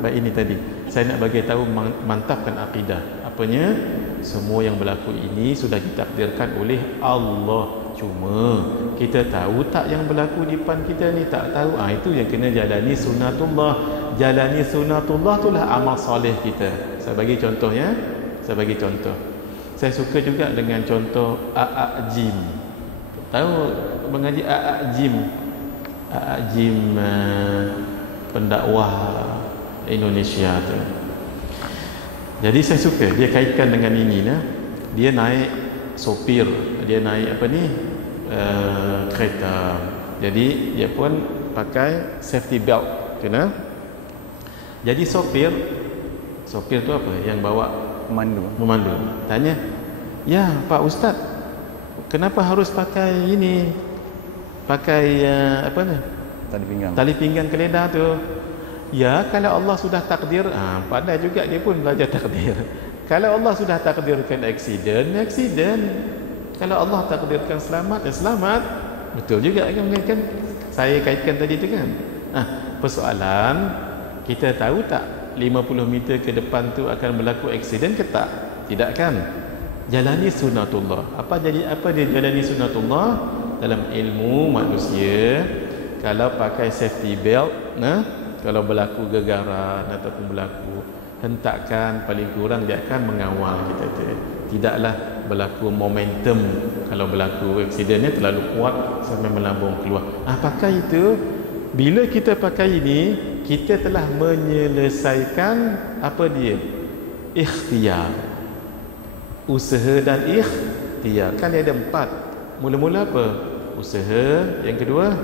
Baik, ini tadi saya nak bagi tahu, mantapkan akidah. Apanya? Semua yang berlaku ini sudah ditakdirkan oleh Allah. Cuma kita tahu tak yang berlaku di depan kita ni? Tak tahu. Itu yang kena jalani sunnatullah. Jalani sunnatullah itulah amal soleh kita. Saya bagi contoh ya. Saya bagi contoh. Saya suka juga dengan contoh A'ajim. Tahu mengaji A'ajim? A'ajim pendakwah Indonesia tu. Jadi saya suka dia kaitkan dengan ini dia naik sopir, dia naik apa ni, kereta. Jadi dia pun pakai safety belt, kena. Jadi sopir tu apa? Yang bawa memandu. Tanya, "Ya, Pak Ustaz, kenapa harus pakai ini? Pakai apa ni? Tali pinggang keledar tu." Ya, kalau Allah sudah takdir, pandai juga dia pun belajar takdir. Kalau Allah sudah takdirkan aksiden. Kalau Allah takdirkan selamat, selamat. Betul juga kan? Saya kaitkan tadi tu kan. Persoalan, kita tahu tak 50 meter ke depan tu akan berlaku aksiden ke tak? Tidak kan? Jalani sunnatullah. Apa dia jalani sunnatullah? Dalam ilmu manusia, kalau pakai safety belt, kalau berlaku gegaran ataupun berlaku hentakan, paling kurang dia akan mengawal kita tu. Tidaklah berlaku momentum. Kalau berlaku aksiden ni terlalu kuat sampai melambung keluar. Pakai itu, bila kita pakai ini, kita telah menyelesaikan apa dia? Ikhtiar. Usaha dan ikhtiar. Kan dia ada 4. Mula-mula apa? Usaha. Yang kedua,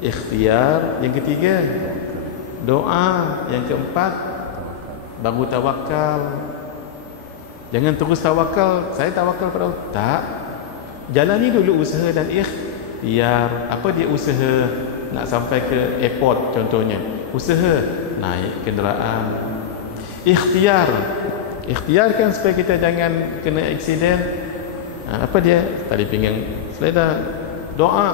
ikhtiar. Yang ketiga, doa. Yang keempat, baru tawakal. Jangan terus tawakal. Saya tawakal pada Allah. Tak. Jalani dulu usaha dan ikhtiar. Apa dia usaha? Nak sampai ke airport contohnya. Usaha naik kenderaan. Ikhtiar. Ikhtiar kan supaya kita jangan kena aksiden. Apa dia? Tali pinggang seleda. Doa.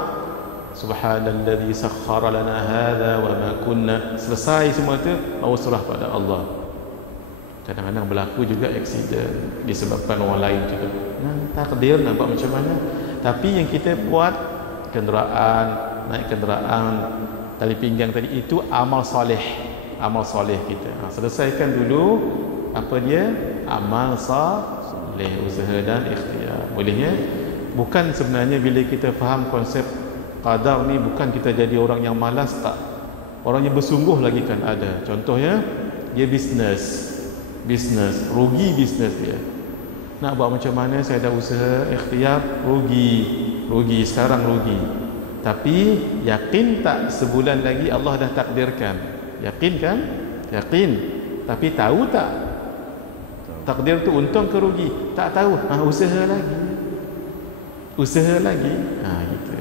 Subhanalladzi sakhkhara lana hadza wa ma kunna. Selesai semua itu, baru serah pada Allah. Kadang-kadang berlaku juga aksiden disebabkan orang lain juga. Takdir nampak macam mana. Tapi yang kita buat kenderaan, naik kenderaan, tali pinggang tadi, itu amal soleh. Amal soleh kita. Selesaikan dulu apa dia? Amal soleh, usaha dan ikhtiar. Bolehnya? Bukan sebenarnya bila kita faham konsep qadar ni, bukan kita jadi orang yang malas, tak. Orang yang bersungguh lagi kan ada. Contohnya, dia bisnes, rugi bisnes dia. Nak buat macam mana? Saya dah usaha, ikhtiar, rugi sekarang rugi. Tapi yakin tak sebulan lagi Allah dah takdirkan? Yakin kan? Yakin. Tapi tahu tak takdir tu untung ke rugi? Tak tahu. Usaha lagi. Gitu.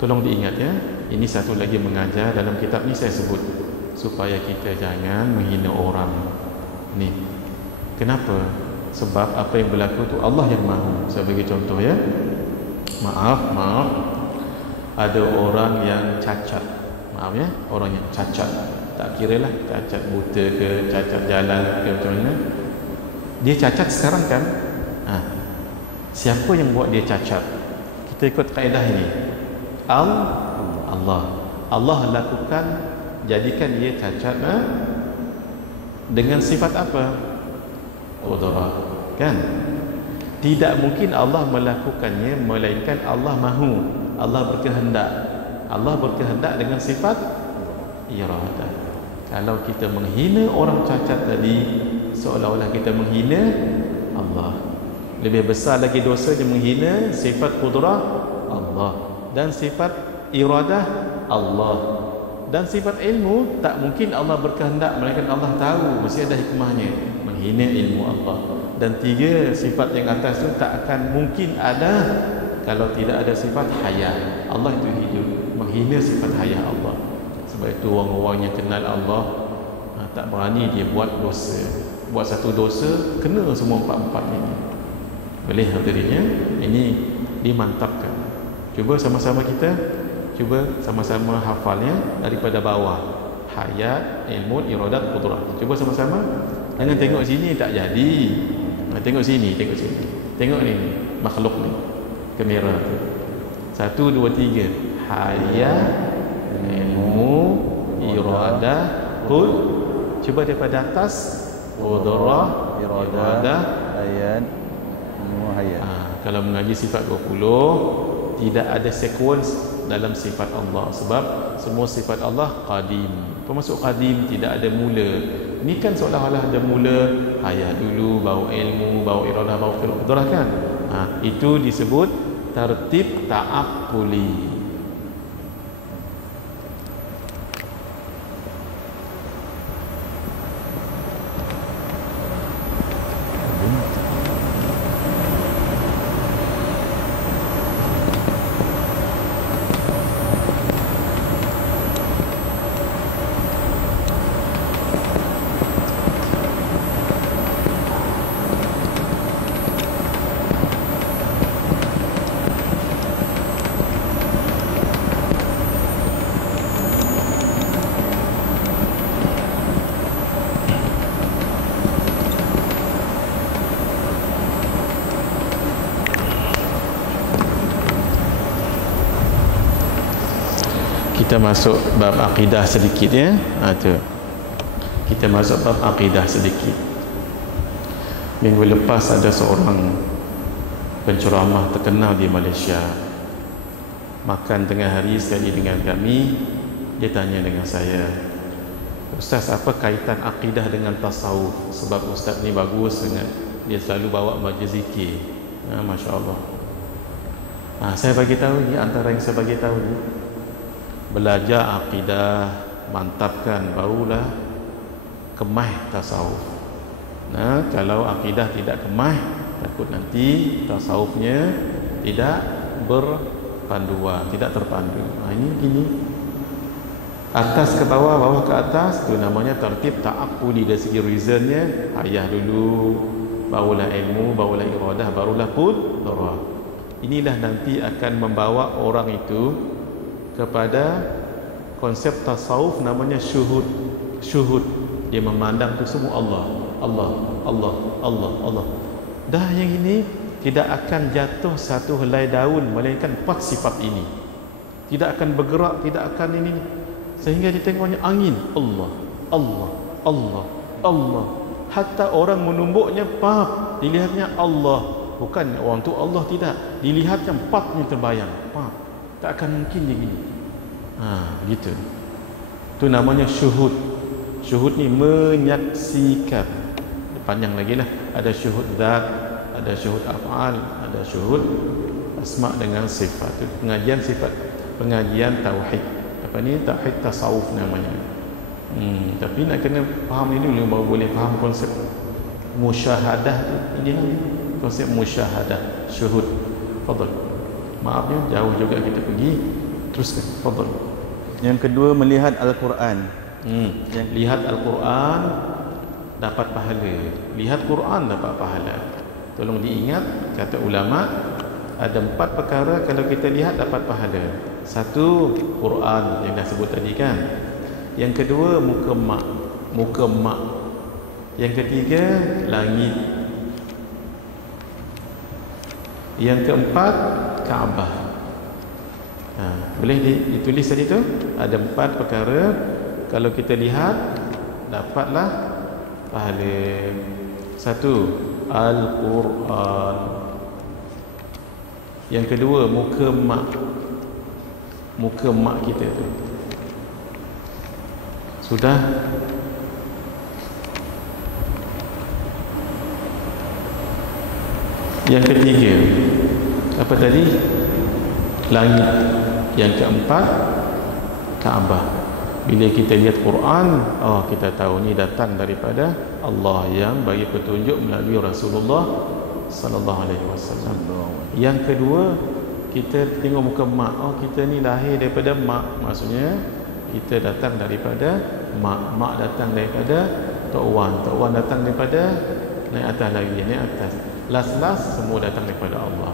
Tolong diingat ya. Ini satu lagi mengajar dalam kitab ni saya sebut, supaya kita jangan menghina orang. Ni. Kenapa? Sebab apa yang berlaku tu Allah yang mahu. Saya bagi contoh ya. Maaf. Ada orang yang cacat. Maaf ya, orang yang cacat. Tak kira lah cacat buta ke, cacat jalan ke, macam mana. Dia cacat sekarang kan? Siapa yang buat dia cacat? Kita ikut kaedah ini. Allah lakukan, jadikan dia cacat dengan sifat apa? Qudrah. Kan? Tidak mungkin Allah melakukannya melainkan Allah mahu. Allah berkehendak. Allah berkehendak dengan sifat iradah. Kalau kita menghina orang cacat tadi, seolah-olah kita menghina Allah. Lebih besar lagi dosa dia menghina sifat qudrah Allah dan sifat iradah Allah. Dan sifat ilmu, tak mungkin Allah berkehendak melainkan Allah tahu, mesti ada hikmahnya. Menghina ilmu Allah. Dan 3 sifat yang atas itu tak akan mungkin ada kalau tidak ada sifat haya. Allah itu hidup. Menghina sifat haya Allah. Sebab itu orang-orang yang kenal Allah tak berani dia buat dosa. Buat satu dosa, kena semua 4 ini. Boleh hadirinnya? Ini dimantapkan. Cuba sama-sama kita, cuba sama-sama hafalnya daripada bawah. Hayat, ilmu, iradat, qudrah. Cuba sama-sama. Jangan tengok sini tak jadi. Tengok sini. Tengok ni, makhluk ni. Kamera tu. 1, 2, 3. Hayat, ilmu, iradah, cuba daripada atas. Qudrah, iradah, hayat, ilmu, hayat. Kalau mengaji sifat 20, tidak ada sequence dalam sifat Allah, sebab semua sifat Allah qadim. Termasuk qadim, tidak ada mula. Ini kan seolah-olah ada mula, hayat dulu, baru ilmu, baru iradah, baru qudrah kan. Itu disebut tertib ta'aqquli. Kita masuk bab akidah sedikit ya. Kita masuk bab akidah sedikit. Minggu lepas ada seorang penceramah terkenal di Malaysia. Makan tengah hari sekali dengan kami, dia tanya dengan saya, "Ustaz, apa kaitan akidah dengan tasawuf? Sebab ustaz ni bagus sangat, dia selalu bawa majlis zikir." Masya Allah. Saya bagi tahu ni, antara yang saya bagi tahu ni, belajar akidah, mantapkan, barulah kemah tasawuf. Kalau akidah tidak kemah, takut nanti tasawufnya tidak berpanduan, tidak terpandu. Ini gini, atas ke bawah, bawah ke atas, tu namanya tertib ta'aqquli. Dari segi reasonnya, ayah dulu, barulah ilmu, barulah iradah, barulah qudrah. Inilah nanti akan membawa orang itu kepada konsep tasawuf namanya syuhud. Syuhud, dia memandang tu semua Allah, Allah, Allah, Allah, Allah. Dah yang ini tidak akan jatuh satu helai daun melainkan 4 sifat ini. Tidak akan bergerak, tidak akan ini, sehingga dia tengoknya angin, Allah, Allah, Allah, Allah. Hatta orang menumbuknya, pap, dilihatnya Allah. Bukan orang tu Allah, tidak, dilihatnya 4 ni terbayang, pap. Tak akan mungkin dia gini. Begitu. Itu namanya syuhud. Syuhud ni menyaksikan. Panjang lagi lah. Ada syuhud zat, ada syuhud af'al, ada syuhud asma' dengan sifat. Itu pengajian sifat, pengajian tauhid. Apa ni? Tauhid tasawuf namanya. Tapi nak kena faham ini dulu baru boleh faham konsep musyahadah tu. Ini konsep musyahadah, syuhud. Fadal. Maafnya jauh juga kita pergi. Teruskan. Fadal. Yang kedua, melihat Al-Quran. Lihat Al-Quran dapat pahala. Lihat Quran dapat pahala. Tolong diingat, kata ulama, ada 4 perkara kalau kita lihat dapat pahala. 1, Quran yang dah sebut tadi kan. Yang kedua, muka mak. Muka mak. Yang ketiga, langit. Yang keempat, Kaabah. Boleh ditulis tadi tu? Ada 4 perkara kalau kita lihat dapatlah pahala. 1, Al-Quran. Yang kedua, muka mak. Muka mak kita tu. Sudah. Yang ketiga, apa tadi? Langit. Yang keempat, Kaabah. Bila kita lihat Quran, kita tahu ni datang daripada Allah yang bagi petunjuk melalui Rasulullah sallallahu alaihi wasallam. Yang kedua, kita tengok muka mak. Kita ni lahir daripada mak. Maksudnya kita datang daripada mak. Mak datang daripada Tok Wan. Tok Wan datang daripada naik atas lagi, naik atas. Last semua datang daripada Allah.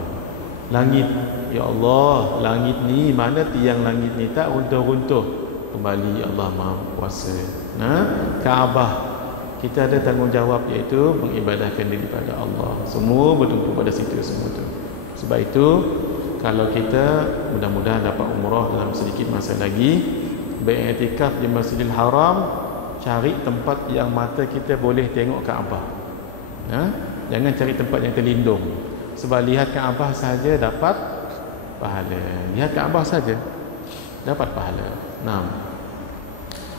Langit, ya Allah, langit ni mana tiang langit ni tak runtuh-runtuh. Kembali Allah Maha Kuasa. Kaabah, kita ada tanggungjawab iaitu mengibadahkan diri pada Allah. Semua bertumpu pada situ semua tu. Sebab itu kalau kita mudah-mudahan dapat umrah dalam sedikit masa lagi, beriktikaf di Masjidil Haram, cari tempat yang mata kita boleh tengok Kaabah. Jangan cari tempat yang terlindung. Sebab lihat Kaabah saja dapat pahala. Lihat Kaabah saja dapat pahala.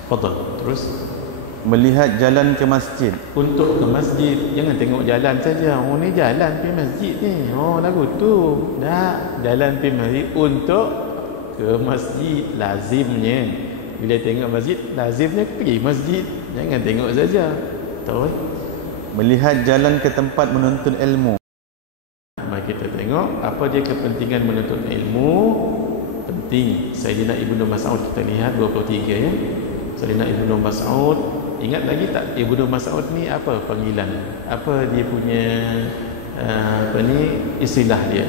Fadal. Terus, melihat jalan ke masjid. untuk ke masjid, jangan tengok jalan saja. Ni jalan pergi masjid ni. Lagu tu. Tak, jalan pergi masjid untuk ke masjid lazimnya. Bila tengok masjid, lazimnya pergi masjid. Jangan tengok saja. Tahu? Melihat jalan ke tempat menuntut ilmu. Mari kita tengok apa dia kepentingan menuntut ilmu. Penting. Sayyidina Ibnu Mas'ud, kita lihat 23 ya. Sayyidina Ibnu Mas'ud, ingat lagi tak Ibnu Mas'ud ni apa panggilan? Apa dia punya istilah dia?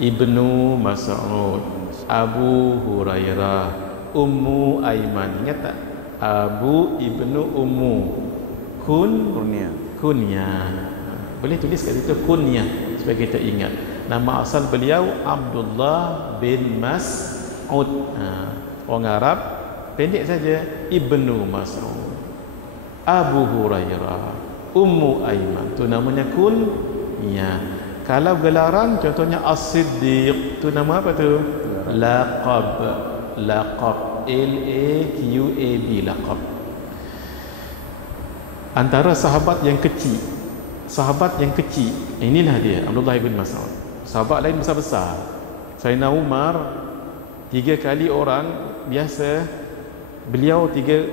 Ibnu Mas'ud, Abu Hurairah, Ummu Aiman. Ingat tak? Abu, Ibnu, Ummu. Kunyah. Boleh tulis kat situ kunyah supaya kita ingat. Nama asal beliau Abdullah bin Mas'ud. Orang Arab pendek saja, Ibnu Mas'ud, Abu Hurairah, Ummu Aiman. Tu namanya kunyah. Kalau gelaran contohnya As-Siddiq, tu nama apa tu? Laqab. Laqab, L-A-Q-A-B, laqab. Antara sahabat yang kecil, inilah dia Abdullah bin Mas'ud. Sahabat lain besar-besar. Sayyidina Umar 3 kali orang biasa, beliau tiga,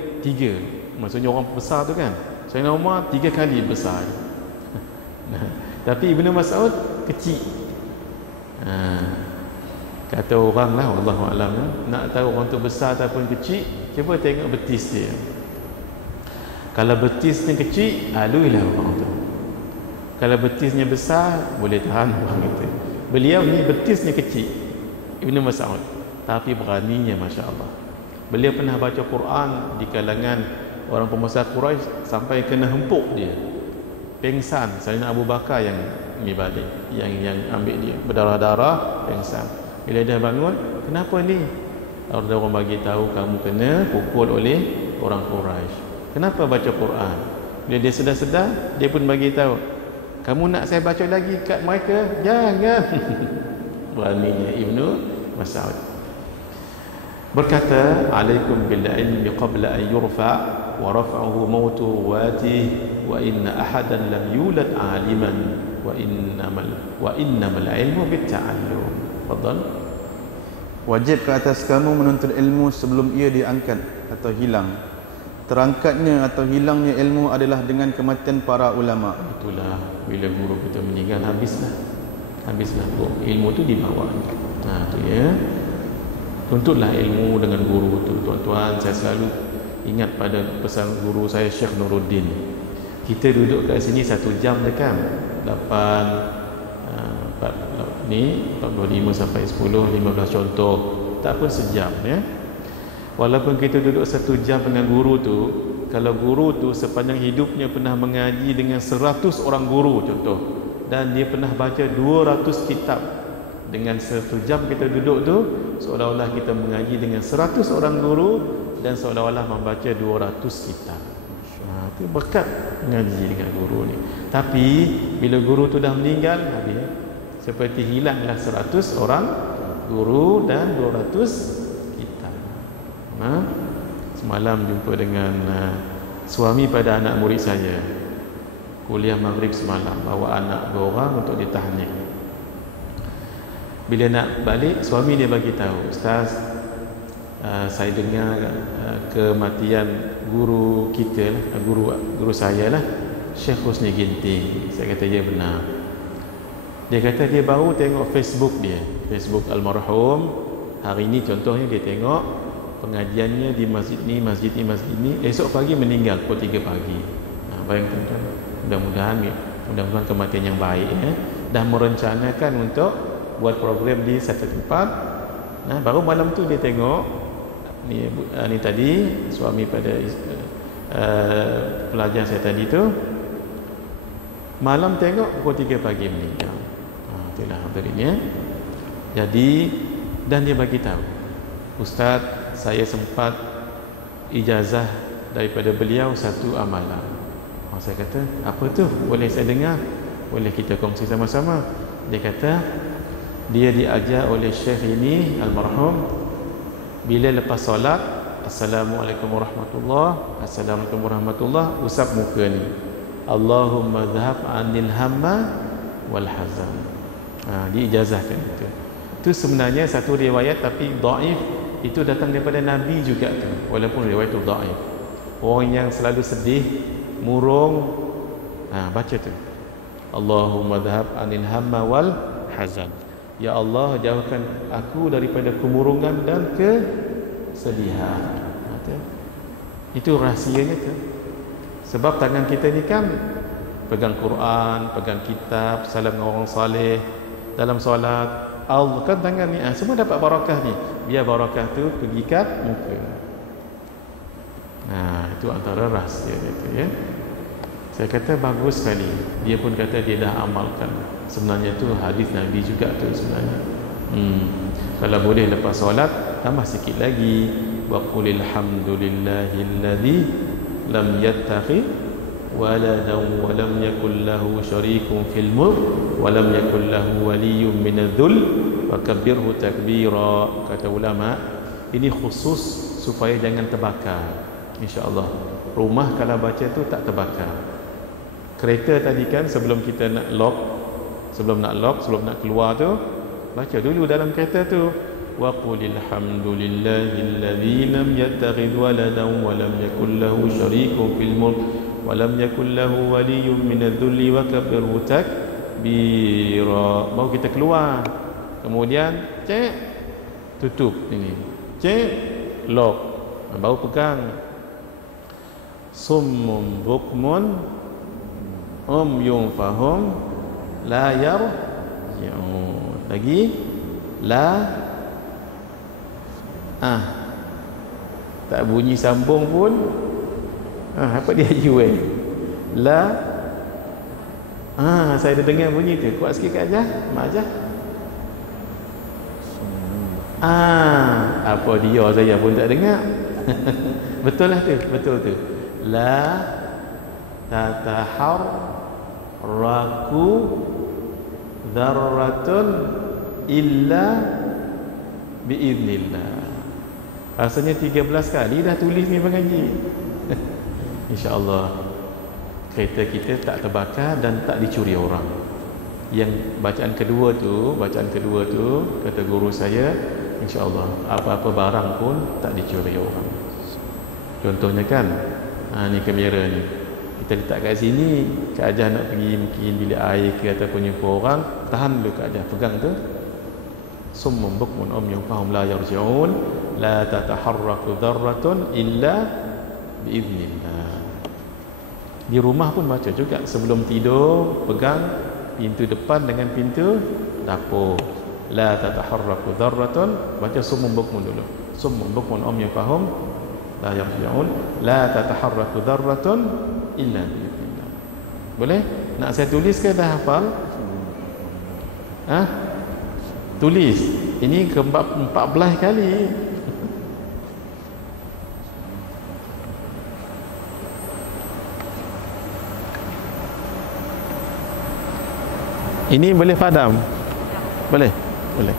maksudnya orang besar tu kan. Sayyidina Umar 3 kali besar. Tapi Ibnu Mas'ud kecil. Kata orang lah, wallahu a'lam, nak tahu orang tu besar ataupun kecil, cuba tengok betis dia. Kalau betisnya kecil, aluilah orang tu. Kalau betisnya besar, boleh tahan orang itu. Beliau ni betisnya kecil, Ibnu Mas'ud, tapi beraninya Masya Allah. Beliau pernah baca Quran di kalangan orang pembesar Quraisy sampai kena hempuk dia, pengsan. Sayyidina Abu Bakar yang ni balik, yang ambil dia, berdarah-darah, pengsan. Bila dia bangun, kenapa ni? Ada orang bagi tahu, kamu kena pukul oleh orang Quraisy. Kenapa baca Quran? Bila dia sedar-sedar, dia pun bagi tahu, kamu nak saya baca lagi kat mereka? Jangan. Beraninya Ibnu Mas'ud. Berkata, alaikum bil ilmi qabla an yurfa wa raf'uhu mautu wati wa inna ahadan lam yulad aliman wa innamal ilmu bit ta'allum. Fadal. Wajib ke atas kamu menuntut ilmu sebelum ia diangkat atau hilang. Terangkatnya atau hilangnya ilmu adalah dengan kematian para ulama. Itulah, bila guru kita meninggal, habislah ilmu tu dibawa. Tu ya. Tuntutlah ilmu dengan guru tu, tuan-tuan. Saya selalu ingat pada pesan guru saya, Syekh Nuruddin. Kita duduk kat sini 1 jam je kan, 45 sampai 10, 15 contoh, tak pun sejam ya. Walaupun kita duduk 1 jam dengan guru tu, kalau guru tu sepanjang hidupnya pernah mengaji dengan 100 orang guru contoh, dan dia pernah baca 200 kitab, dengan 1 jam kita duduk tu seolah-olah kita mengaji dengan 100 orang guru dan seolah-olah membaca 200 kitab. Itu berkat mengaji dengan guru ni. Tapi bila guru tu dah meninggal, habis, seperti hilanglah 100 orang guru dan 200 kitab. Semalam jumpa dengan suami pada anak murid saya, kuliah maghrib semalam, bawa anak 2 orang untuk ditahnik. Bila nak balik, suami dia bagi tahu, Ustaz, saya dengar kematian guru kita, guru saya lah, Syekh Husni Ginting. Saya kata, ya benar. Dia kata dia baru tengok Facebook dia, Facebook almarhum. Hari ni contohnya dia tengok pengajiannya di masjid ni, masjid ni. Esok pagi meninggal pukul 3 pagi. Bayangkan tuan, mudah-mudahan kematian yang baik ya. Dah merencanakan untuk buat program di satu tempat. Baru malam tu dia tengok ni tadi suami pada pelajar saya tadi tu, malam tengok pukul 3 pagi meninggal. Itulah hadirinnya. Jadi, dan dia bagi tahu, Ustaz, saya sempat ijazah daripada beliau 1 amalan. Saya kata, apa tu? Boleh saya dengar? Boleh kita kongsi sama-sama? Dia kata, dia diajar oleh Syekh ini almarhum, bila lepas solat, Assalamualaikum warahmatullahi, Assalamualaikum warahmatullahi, usap muka ni, Allahumma dhahab anil hamma wal hazan. Diijazahkan itu. Itu sebenarnya satu riwayat tapi dhaif, itu datang daripada Nabi juga tu, walaupun riwayat itu dhaif. Orang yang selalu sedih, murung, baca tu, Allahumma dhahab anil hamma wal hazan. Ya Allah, jauhkan aku daripada kemurungan dan kesedihan. Itu rahsianya tu. Sebab tangan kita ni kan pegang Quran, pegang kitab, salam dengan orang saleh dalam solat. Allah kan tangan ni, semua dapat barakah ni. Biar barakah tu pergi kat muka. Itu antara rahsia dia tu ya. Saya kata bagus sekali. Dia pun kata dia dah amalkan. Sebenarnya tu hadis Nabi juga tu sebenarnya. Kalau boleh lepas solat, tambah sikit lagi. Wa qulil hamdulillahilladzi lam yattakhidh ولدا ولم يكن له شريك في الملك ولم يكن له ولي من الذل وكبره تكبيرا. Kata ulama, ini khusus supaya jangan terbakar, insya-Allah. Rumah kalau baca tu tak terbakar. Kereta tadi kan sebelum kita nak lock, sebelum nak keluar tu, baca dulu dalam kereta tu, wa qulil hamdulillahilladzi lam yattakhidh waladan wa lam yakul lahu syarikun fil mulk wa lam yakul lahu waliyyun minadh-dhulli wa kabbirhu takbira. Baru kita keluar, kemudian cek, tutup ini, cek, lock, baru pegang. Summun bukmun yunfahum la yarji'un. Lagi la tak bunyi sambung pun. Apa dia jual? La saya dah dengar bunyi tu. Kuat sikit Kak Ajah, Mak Ajah. Apa dia saya pun tak dengar. Betul lah tu, betul tu. La tataharaku dzarratun illa biiznillah. Rasanya 13 kali dah tulis ni pengaji. InsyaAllah kereta kita tak terbakar dan tak dicuri orang. Yang bacaan kedua tu kata guru saya, InsyaAllah apa-apa barang pun tak dicuri orang. Contohnya kan, ni kamera ni, kita letak kat sini, Kak Ajah nak pergi mungkin bilik air ke ataupun jumpa orang, tahan dulu Kak Ajah, pegang tu. Summun bukmun yunfahum la yarji'un la tataharraku dzarratun illa biiznillah. Di rumah pun baca juga, sebelum tidur pegang pintu depan dengan pintu dapur. La tataharraku dzarratun, baca summun bukmun dulu. Summun bukmun yunfahum la yarji'un la tataharraku dzarratun illa biiznillah. Boleh? Nak saya tulis ke dah hafal? Tulis. Ini ke-14 kali. Ini boleh padam? Boleh? Boleh.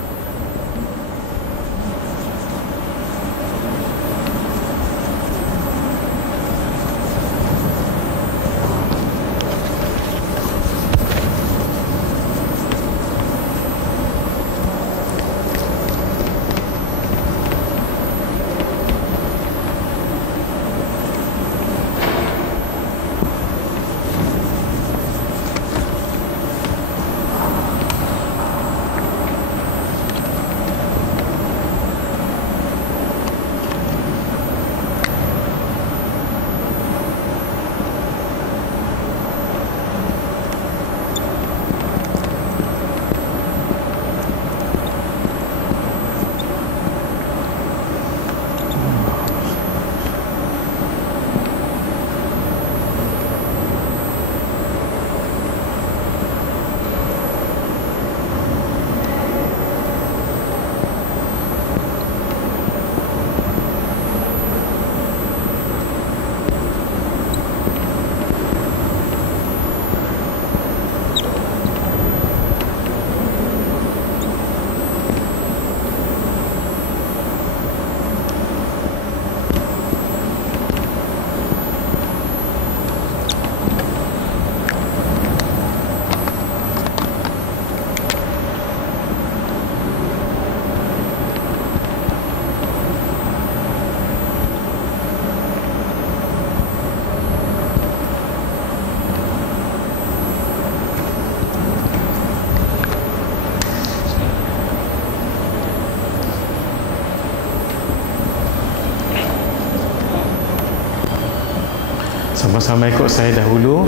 Sama-sama ikut saya dahulu.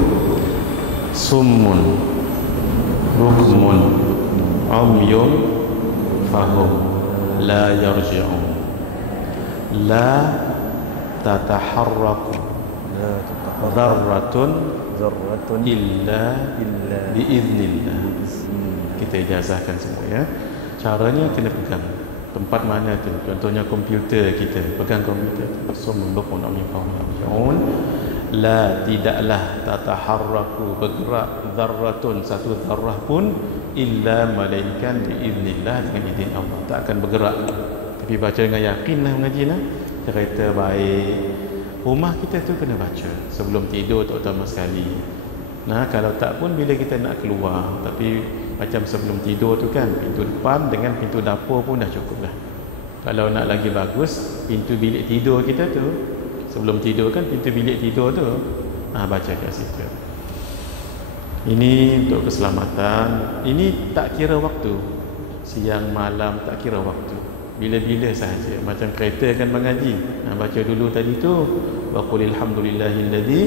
Summun bukmun umyun fahum la yarji'un la tataharraku dzarratun illa biiznillah. Kita ijazahkan semua ya. Caranya kena pegang. Tempat mana tu? Contohnya komputer kita, pegang komputer. Summun bukmun umyun fahum la yarji'un la tidaklah tataharraku bergerak zarratun satu zarrah pun illa melainkan biiznillah dengan izin Allah, tak akan bergerak. Tapi baca dengan yakinlah mengaji lah. Cerita baik. Rumah kita tu kena baca sebelum tidur terutama sekali. Nah, kalau tak pun bila kita nak keluar, tapi macam sebelum tidur tu kan, pintu depan dengan pintu dapur pun dah cukup dah. Kalau nak lagi bagus, pintu bilik tidur kita tu, sebelum tidur kan pintu bilik tidur tu, baca kat situ. Ini untuk keselamatan. Ini tak kira waktu, siang malam tak kira waktu, bila-bila sahaja. Macam kereta kan mengaji, baca dulu tadi tu, wa qulil hamdulillahilladzi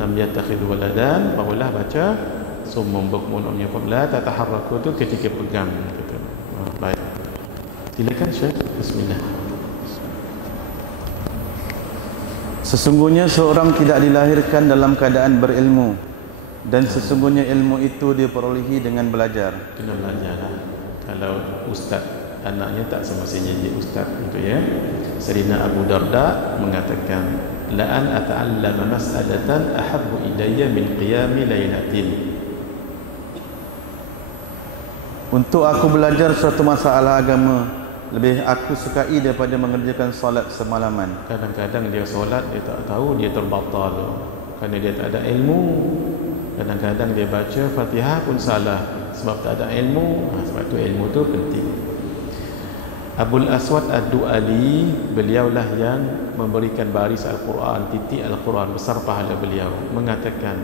lam yattakhidh waladan, barulah baca summum bukmun umyun la tataharraku tu ketika pegang gitu. Baik, silakan Syekh. Bismillah. Sesungguhnya seorang tidak dilahirkan dalam keadaan berilmu, dan sesungguhnya ilmu itu diperolehi dengan belajar. Kena belajar lah. Kalau ustaz anaknya tak semestinya jadi ustaz gitu ya. Sayyidina Abu Darda mengatakan, la an ata'allama mas'alatan ahabbu ilayya min qiyami lailatin. Untuk aku belajar suatu masalah agama, lebih aku sukai daripada mengerjakan solat semalaman. Kadang-kadang dia solat dia tak tahu, dia terbatal kerana dia tak ada ilmu. Kadang-kadang dia baca Fatihah pun salah sebab tak ada ilmu. Sebab tu ilmu tu penting. Abul Aswad Ad-Du'ali, beliaulah yang memberikan baris Al-Quran, titik Al-Quran, besar pahala beliau, mengatakan,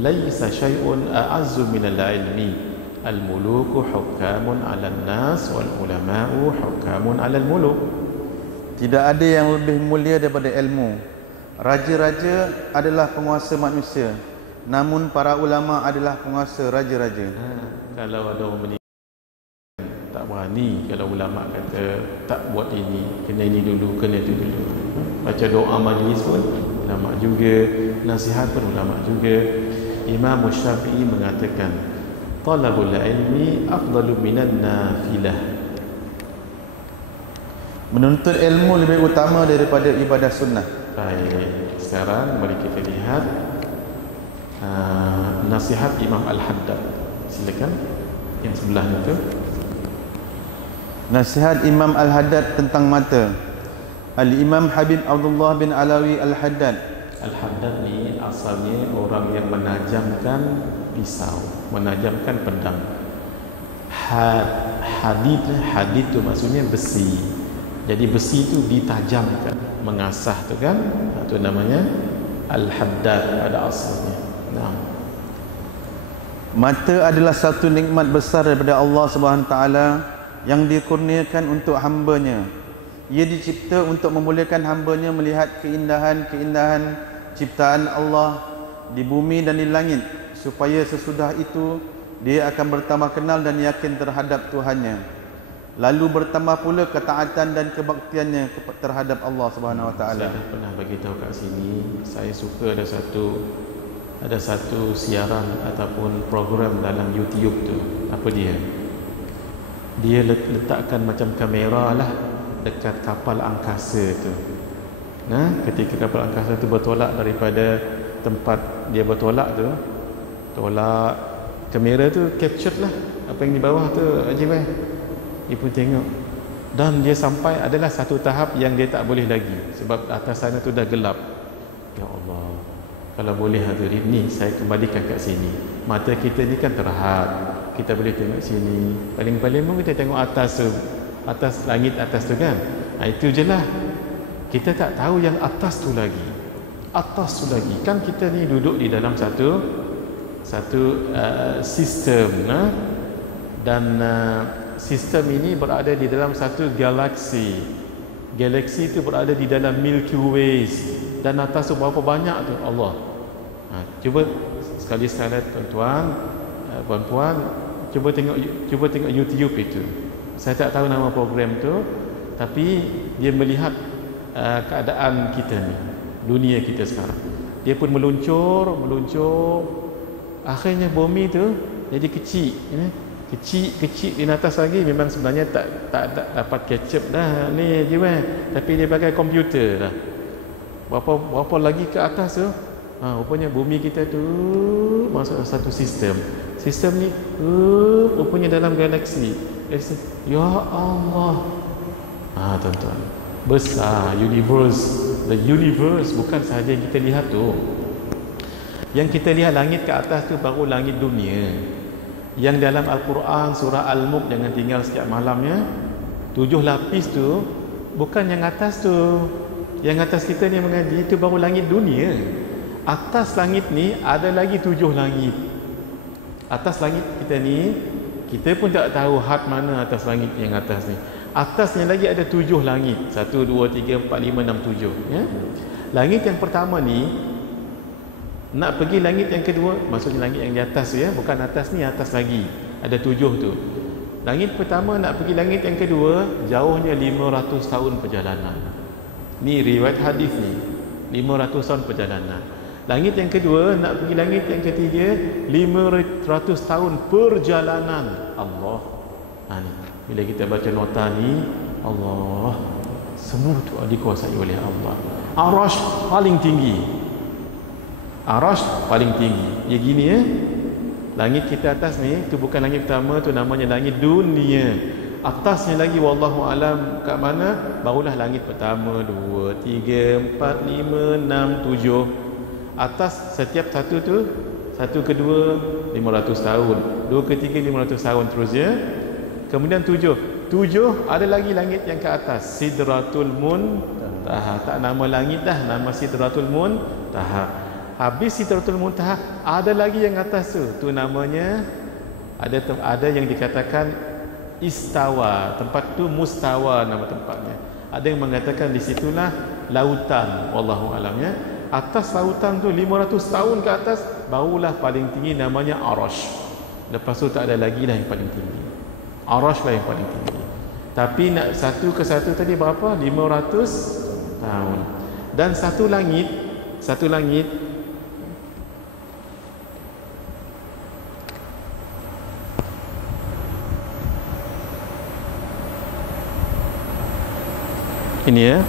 laisa syai'un a'azzu minal ilmi, al-muluku hukamun 'alan nas wal ulama'u hukamun 'alal muluk. Tidak ada yang lebih mulia daripada ilmu. Raja-raja adalah penguasa manusia, namun para ulama adalah penguasa raja-raja. Kalau ada orang tak berani, kalau ulama kata tak buat ini, kena ini dulu, kena itu dulu. Baca doa majlis pun ulama juga, nasihat pun ulama juga. Imam Syafi'i mengatakan, talabul ilmi afdalu minan nafilah. Menuntut ilmu lebih utama daripada ibadah sunnah. Baik, sekarang mari kita lihat nasihat Imam Al-Haddad. Silakan yang sebelah itu. Nasihat Imam Al-Haddad tentang mata. Al-Imam Habib Abdullah bin Alawi Al-Haddad. Al-Haddad ni asalnya orang yang menajamkan pisau, menajamkan pedang. Hadid tu maksudnya besi. Jadi besi tu ditajamkan, mengasah tu kan. Itu namanya Al-Haddad pada asalnya. Nah. Mata adalah satu nikmat besar daripada Allah Subhanahu taala yang dikurniakan untuk hamba-Nya. Ia dicipta untuk membolehkan hamba-Nya melihat keindahan-keindahan ciptaan Allah di bumi dan di langit, supaya sesudah itu dia akan bertambah kenal dan yakin terhadap Tuhannya, lalu bertambah pula ketaatan dan kebaktiannya terhadap Allah Subhanahu wa taala. Saya pernah bagi tahu kat sini, saya suka ada satu siaran ataupun program dalam YouTube tu. Apa dia? Dia letakkan macam kamera lah dekat kapal angkasa tu. Nah, ketika kapal angkasa tu bertolak daripada tempat dia bertolak tu, tolak, kamera tu capture lah apa yang di bawah tu, Ajib dia pun tengok. Dan dia sampai adalah satu tahap yang dia tak boleh lagi sebab atas sana tu dah gelap. Ya Allah, kalau boleh hadirin ni saya kembalikan kat sini. Mata kita ni kan terhad, kita boleh tengok sini, paling-paling pun kita tengok atas tu, atas langit atas tu kan. Itu je lah. Kita tak tahu yang atas tu lagi. Atas tu lagi. Kan kita ni duduk di dalam satu sistem, dan sistem ini berada di dalam satu galaksi. Galaksi itu berada di dalam Milky Way, dan atas tu berapa banyak tu Allah. Cuba sekali-sekala tuan-tuan, puan-puan, cuba tengok YouTube itu. Saya tak tahu nama program tu, tapi dia melihat keadaan kita ni, dunia kita sekarang. Dia pun meluncur, akhirnya bumi tu jadi kecil, kecil di atas lagi. Memang sebenarnya tak dapat catch up dah ni je, tapi dia pakai komputer dah. Berapa lagi ke atas tu Rupanya bumi kita tu masuk satu sistem. Sistem ni rupanya dalam galaksi. Ya Allah. Tuan-tuan, besar universe. The universe bukan sahaja yang kita lihat tu. Yang kita lihat langit ke atas tu baru langit dunia. Yang dalam Al-Quran surah Al-Mulk, jangan tinggal setiap malamnya, 7 lapis tu bukan yang atas tu. Yang atas kita ni mengaji itu baru langit dunia. Atas langit ni ada lagi 7 langit. Atas langit kita ni, kita pun tak tahu had mana atas langit yang atas ni. Atasnya lagi ada 7 langit. 1, 2, 3, 4, 5, 6, 7 ya? Langit yang pertama ni, nak pergi langit yang kedua, maksudnya langit yang di atas ya, bukan atas ni, atas lagi ada 7 tu. Langit pertama nak pergi langit yang kedua, jauhnya 500 tahun perjalanan. Ni riwayat hadis ni, 500 tahun perjalanan. Langit yang kedua nak pergi langit yang ketiga, 500 tahun perjalanan. Allah. Ni bila kita baca nota ni, Allah, semua tu dikuasai oleh Allah. Arash paling tinggi. Arash paling tinggi. Ya gini ya. Langit kita atas ni, tu bukan langit pertama, tu namanya langit dunia. Atasnya lagi wallahu alam kat mana, barulah langit pertama, 2, 3, 4, 5, 6, 7. Atas setiap satu tu, satu kedua 500 tahun, 2 ketiga 500 tahun terus ya. Kemudian 7 ada lagi langit yang ke atas, Sidratul Muntaha. Tak nama langit dah, nama Sidratul Muntaha. Habis Sidratul Muntaha ada lagi yang atas tu namanya, ada yang dikatakan istawa, tempat tu mustawa nama tempatnya. Ada yang mengatakan di situlah lautan, wallahu alam ya. Atas lautan tu 500 tahun ke atas barulah paling tinggi, namanya Arash. Lepas tu tak ada lagi dah yang paling tinggi. Arash lah yang paling tinggi. Tapi nak satu ke satu tadi berapa? 500 tahun. Dan satu langit ini ya,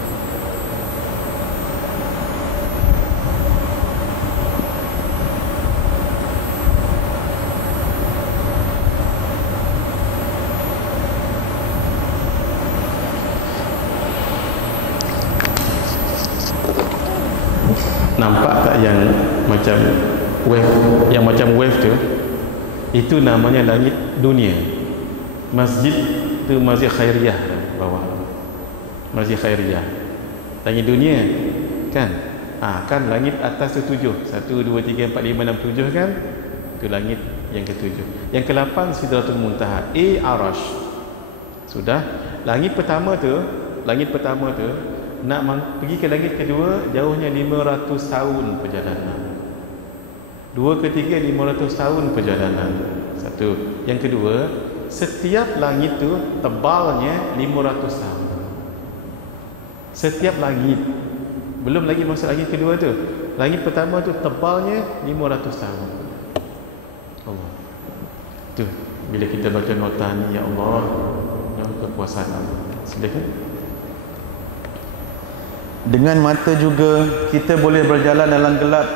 nampak tak yang macam wave tu? Itu namanya langit dunia. Masjid tu Masjid Khairiyah bawah. Masjid Khairiyah. Langit dunia kan? Kan langit atas tu 7. 1, 2, 3, 4, 5, 6, 7 kan? Itu langit yang ke-7. Yang ke-8 Sidratul Muntaha. Arash. Sudah. Langit pertama tu nak pergi ke langit kedua, jauhnya 500 tahun perjalanan. 2 ketiga 500 tahun perjalanan. Satu. Yang kedua, setiap langit tu tebalnya 500 tahun. Setiap langit. Belum lagi masuk langit kedua tu. Langit pertama tu tebalnya 500 tahun. Allah. Tu bila kita baca nota ni, ya Allah, ya kekuasaan Allah. Silakan. Dengan mata juga kita boleh berjalan dalam gelap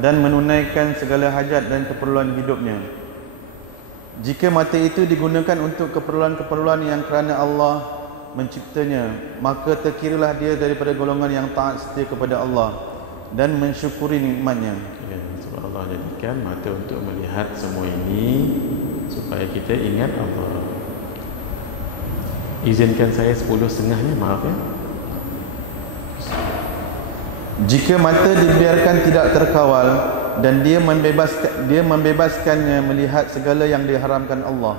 dan menunaikan segala hajat dan keperluan hidupnya. Jika mata itu digunakan untuk keperluan-keperluan yang kerana Allah menciptanya, maka terkiralah dia daripada golongan yang taat setia kepada Allah dan mensyukuri nikmatnya. Ya, sebab Allah jadikan mata untuk melihat semua ini supaya kita ingat Allah. Izinkan saya 10.5-nya, maaf ya. Jika mata dibiarkan tidak terkawal dan dia membebaskannya melihat segala yang diharamkan Allah,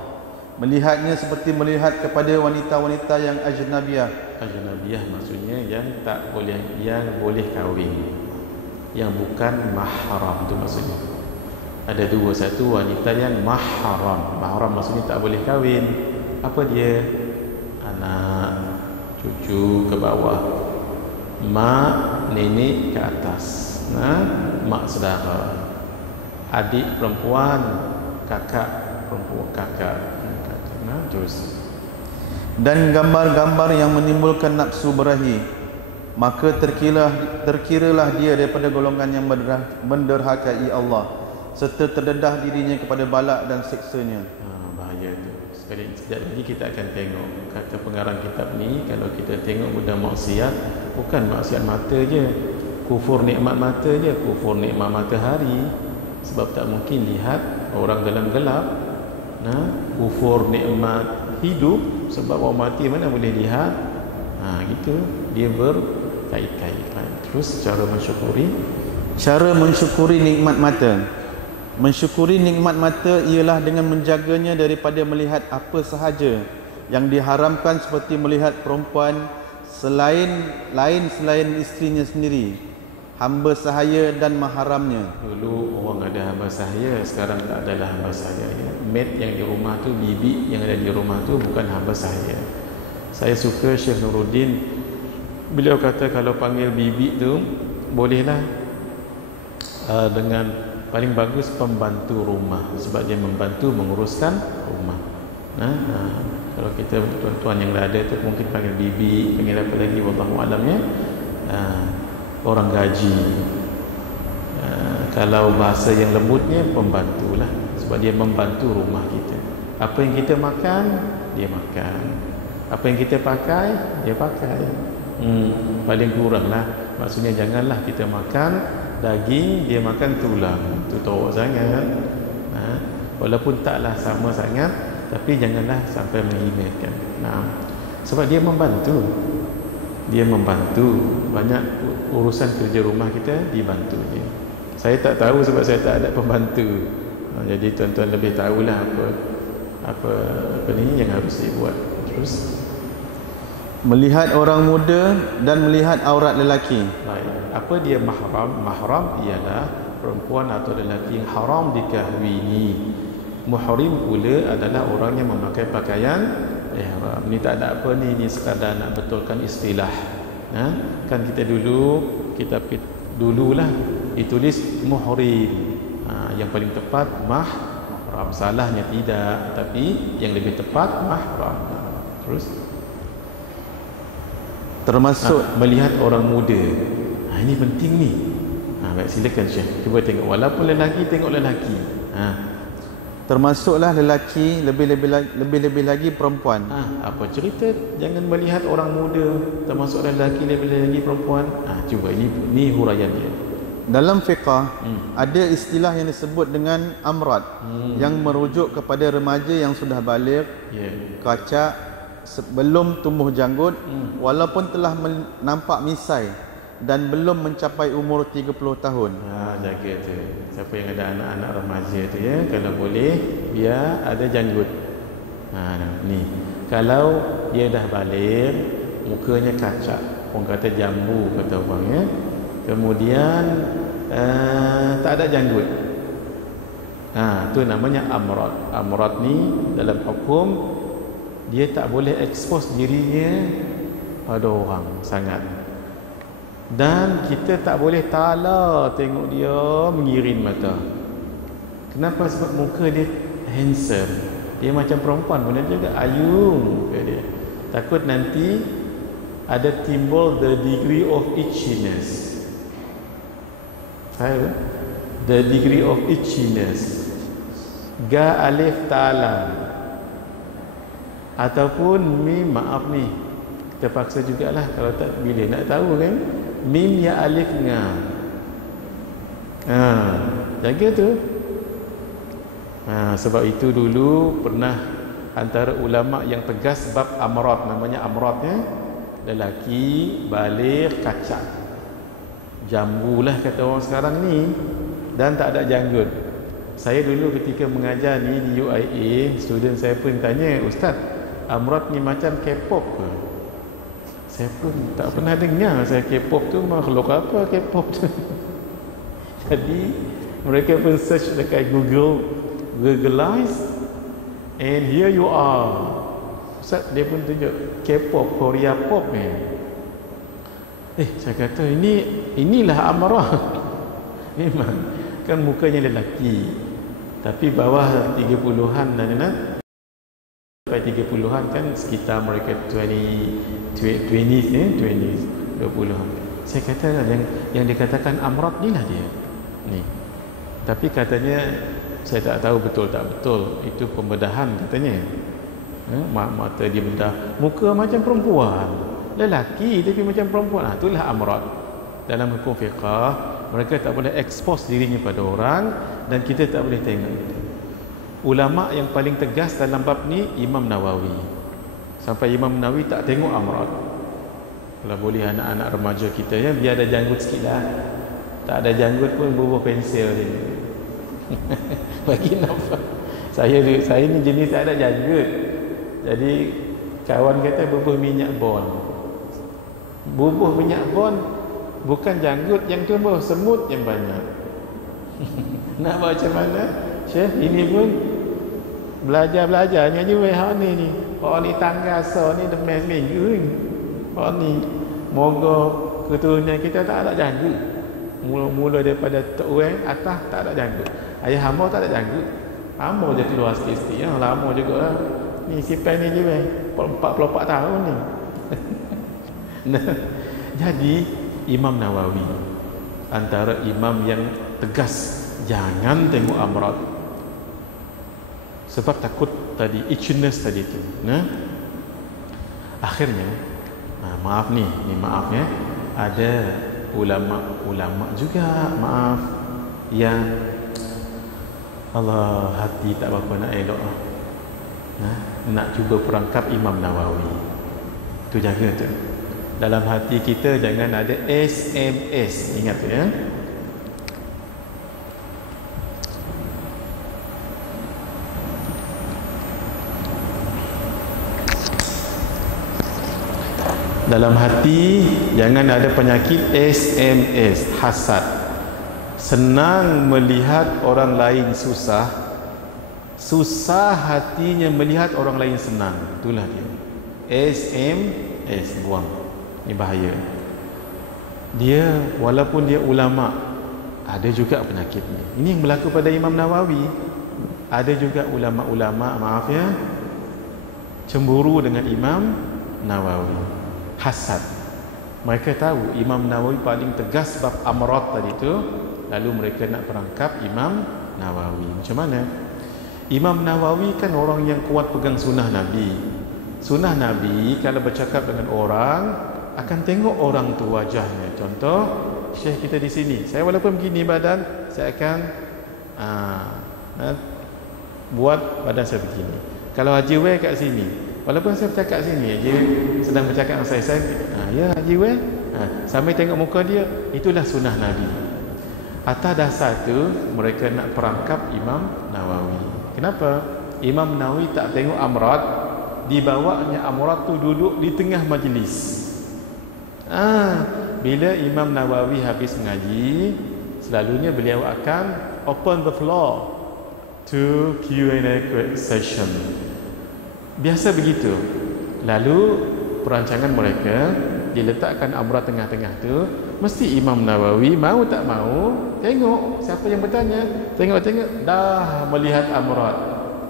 melihatnya seperti melihat kepada wanita-wanita yang ajnabiyah. Ajnabiyah maksudnya yang tak boleh, yang boleh kahwin, yang bukan mahram, itu maksudnya. Ada dua, satu wanita yang mahram. Mahram maksudnya tak boleh kahwin. Apa dia? Anak, cucu ke bawah, mak, nenek ke atas, mak saudara, adik perempuan, kakak perempuan, kakak, terus. Dan gambar-gambar yang menimbulkan nafsu berahi, maka terkiralah dia daripada golongan yang menderhakai Allah serta terdedah dirinya kepada balak dan siksanya. Bahaya tu. Sekejap lagi kita akan tengok kata pengarang kitab ni, kalau kita tengok benda maksiat, bukan maksiat mata je, kufur nikmat mata je, kufur nikmat matahari, sebab tak mungkin lihat orang dalam gelap. Kufur nikmat hidup, sebab orang mati mana boleh lihat. Gitu, dia berkait-kaitan. Terus cara mensyukuri nikmat mata. Mensyukuri nikmat mata ialah dengan menjaganya daripada melihat apa sahaja yang diharamkan, seperti melihat perempuan selain isterinya sendiri, hamba sahaya dan maharamnya. Dulu orang ada hamba sahaya, sekarang tak adalah hamba sahaya. Maid yang di rumah tu, bibi yang ada di rumah tu bukan hamba sahaya. Saya suka Syekh Nuruddin, beliau kata kalau panggil bibi tu bolehlah dengan paling bagus pembantu rumah, sebab dia membantu menguruskan rumah. Kalau kita tuan-tuan yang dah ada tu mungkin panggil bibi, panggil apa lagi, wallahu alam ya, orang gaji. Kalau bahasa yang lembutnya pembantulah, sebab dia membantu rumah kita. Apa yang kita makan, dia makan. Apa yang kita pakai, dia pakai. Paling kuranglah, maksudnya janganlah kita makan daging, dia makan tulang. Itu teruk sangat. Walaupun taklah sama sangat, tapi janganlah sampai menghinakan. Sebab dia membantu. Dia membantu. Banyak urusan kerja rumah kita dibantu dia. Saya tak tahu sebab saya tak ada pembantu. Jadi tuan-tuan lebih tahulah apa ni yang harus dibuat. Terus melihat orang muda dan melihat aurat lelaki. Baik. Apa dia mahram? Mahram ialah perempuan atau lelaki yang haram dikahwini. Muhrim pula adalah orang yang memakai pakaian ihram. Ni tak ada apa ni sekadar nak betulkan istilah. Kan kita dulu, kitab dululah ditulis muhrim. Yang paling tepat mahram. Salahnya tidak, tapi yang lebih tepat mahram. Terus termasuk melihat orang muda. Ini penting ni. Baik, silakan Syekh. Cuba tengok, walaupun lelaki, tengok lelaki. Termasuklah lelaki, lebih-lebih lagi perempuan. Apa cerita jangan melihat orang muda, termasuk lelaki, lebih-lebih lagi perempuan? Cuba ini huraian dia. Dalam fiqah ada istilah yang disebut dengan amrat, yang merujuk kepada remaja yang sudah baligh, kacak, belum tumbuh janggut, walaupun telah nampak misai dan belum mencapai umur 30 tahun. Jaga tu. Siapa yang ada anak-anak remaja tu ya, kalau boleh biar ada janggut. Ni. Kalau dia dah baligh, mukanya kacak, orang kata jambu kata orang ya. Kemudian tak ada janggut. Tu namanya amrat. Amrat ni dalam hukum dia tak boleh expose dirinya pada orang sangat. Dan kita tak boleh tala tengok dia mengirim mata. Kenapa? Sebab muka dia handsome. Dia macam perempuan pun juga, ayu muka dia. Takut nanti ada timbul the degree of itchiness. Tahu? The degree of itchiness. Ga alif ta'ala. Ataupun mim, maaf ni, terpaksa jugalah kalau tak bila nak tahu kan, mim ya alif nga. Jaga tu. Sebab itu dulu pernah antara ulama yang tegas bab amrat, namanya amratnya lelaki baligh kacak, jambu lah kata orang sekarang ni, dan tak ada janggut. Saya dulu ketika mengajar ni di UIA, student saya pun tanya, Ustaz, amrat ni macam K-pop ke? Saya pun tak pernah dengar. Saya K-pop tu makhluk apa K-pop tu? Jadi mereka pun search dekat Googleize, and here you are. Ustaz, dia pun tunjuk K-pop, Korea pop ni. Saya kata inilah amrah. Memang kan mukanya lelaki, tapi bawah 30-an dan sampai 30-an kan sekitar mereka 20s. 20 hampir. Saya kata yang dikatakan amrat ni lah dia ni. Tapi katanya saya tak tahu betul tak betul, itu pembedahan katanya. Mata dia bedah, muka macam perempuan, lelaki tapi macam perempuan. Itulah amrat. Dalam hukum fiqah, mereka tak boleh expose dirinya pada orang, dan kita tak boleh tengok. Ulama yang paling tegas dalam bab ni Imam Nawawi. Sampai Imam Nawawi tak tengok amrat. Kalau boleh anak-anak remaja kita ya, biar ada janggut sikit lah. Tak ada janggut pun bubuh pensil dia. Bagi nampak. Saya ni jenis tak ada janggut. Jadi kawan kata bubuh minyak bon. Bubuh minyak bon bukan janggut yang tumbuh, semut yang banyak. Nak buat macam mana? Syekh, ini pun belajar-belajarnya je weh hak ni. Hak ni tangga so ni demes minggu ni. Hak ni moga keturunan kita tak ada janggut. Mula daripada tok weh atas tak ada janggut. Ayah hamba tak ada janggut. Hamba je keluar sikit-sikit. Yang lama juga lah. Ni sipai ni je weh. 44 tahun ni. Nah, jadi Imam Nawawi antara imam yang tegas jangan tengok amrat. Sebab takut tadi itchiness tadi tu. Nah, akhirnya maaf ni maaf ya, ada ulama juga maaf yang Allah hati tak berapa nak elok nak cuba perangkap Imam Nawawi. Tu jaga tu. Dalam hati kita jangan ada SMS. Ingat tu ya. Dalam hati jangan ada penyakit SMS, hasad. Senang melihat orang lain susah, susah hatinya melihat orang lain senang. Itulah dia. SMS, buang. Ini bahaya. Dia walaupun dia ulama, ada juga penyakit ni. Ini yang berlaku pada Imam Nawawi. Ada juga ulama-ulama, maaf ya, cemburu dengan Imam Nawawi. Hasad. Mereka tahu Imam Nawawi paling tegas bab amrat tadi tu, lalu mereka nak perangkap Imam Nawawi. Macam mana? Imam Nawawi kan orang yang kuat pegang sunnah Nabi. Sunnah Nabi kalau bercakap dengan orang akan tengok orang tu wajahnya. Contoh Syekh kita di sini, saya walaupun begini badan, saya akan buat badan saya begini. Kalau Haji Wei kat sini, walaupun saya bercakap sini, Haji sedang bercakap dengan saya ya Haji Wei, sambil tengok muka dia. Itulah sunnah Nabi. Atas dasar tu mereka nak perangkap Imam Nawawi. Kenapa? Imam Nawawi tak tengok amrat, dibawanya amrat tu duduk di tengah majlis. Bila Imam Nawawi habis mengaji, selalunya beliau akan open the floor to Q&A session. Biasa begitu. Lalu perancangan mereka diletakkan amrat tengah-tengah tu, mesti Imam Nawawi mau tak mau tengok siapa yang bertanya. Tengok-tengok dah melihat amrat,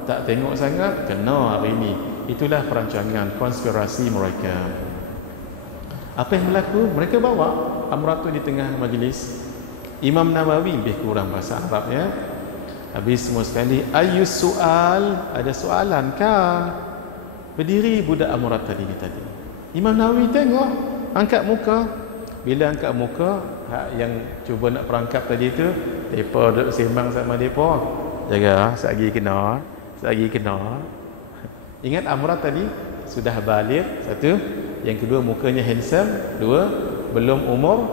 tak tengok sangat kena hari ini. Itulah perancangan konspirasi mereka. Apa yang berlaku? Mereka bawa amrat tu di tengah majlis. Imam Nawawi lebih kurang bahasa Arab ya. Habis semua sekali, ayu soal, ada soalan kah? Berdiri budak amrat tadi. Imam Nawawi tengok, angkat muka. Bila angkat muka, yang cuba nak perangkap tadi tu, depa duduk sembang sama depa. Jaga, selagi kena. Ingat amrat tadi sudah balik, satu. Yang kedua, mukanya handsome. Dua, belum umur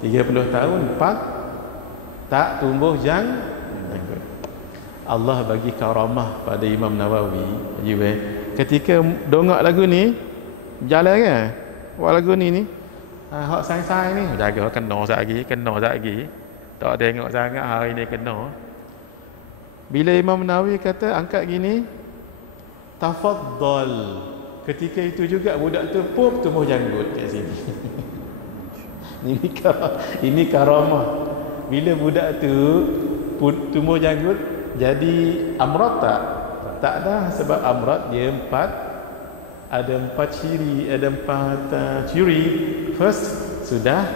30 tahun. 4, tak tumbuh janggut. Allah bagi karamah pada Imam Nawawi. Ketika dongak lagu ni, jalan kan? Buat lagu ni hak sai-sai ni, jaga kena lagi. Tak tengok sangat hari ni kena. Bila Imam Nawawi kata angkat gini, tafaddal. Ketika itu juga budak tu pop tumbuh janggut kat sini. Ini karamah. Bila budak tu tumbuh janggut, jadi amrat tak? Tak dah, sebab amrat dia 4 ada 4 ciri, ada 4 ciri. First, sudah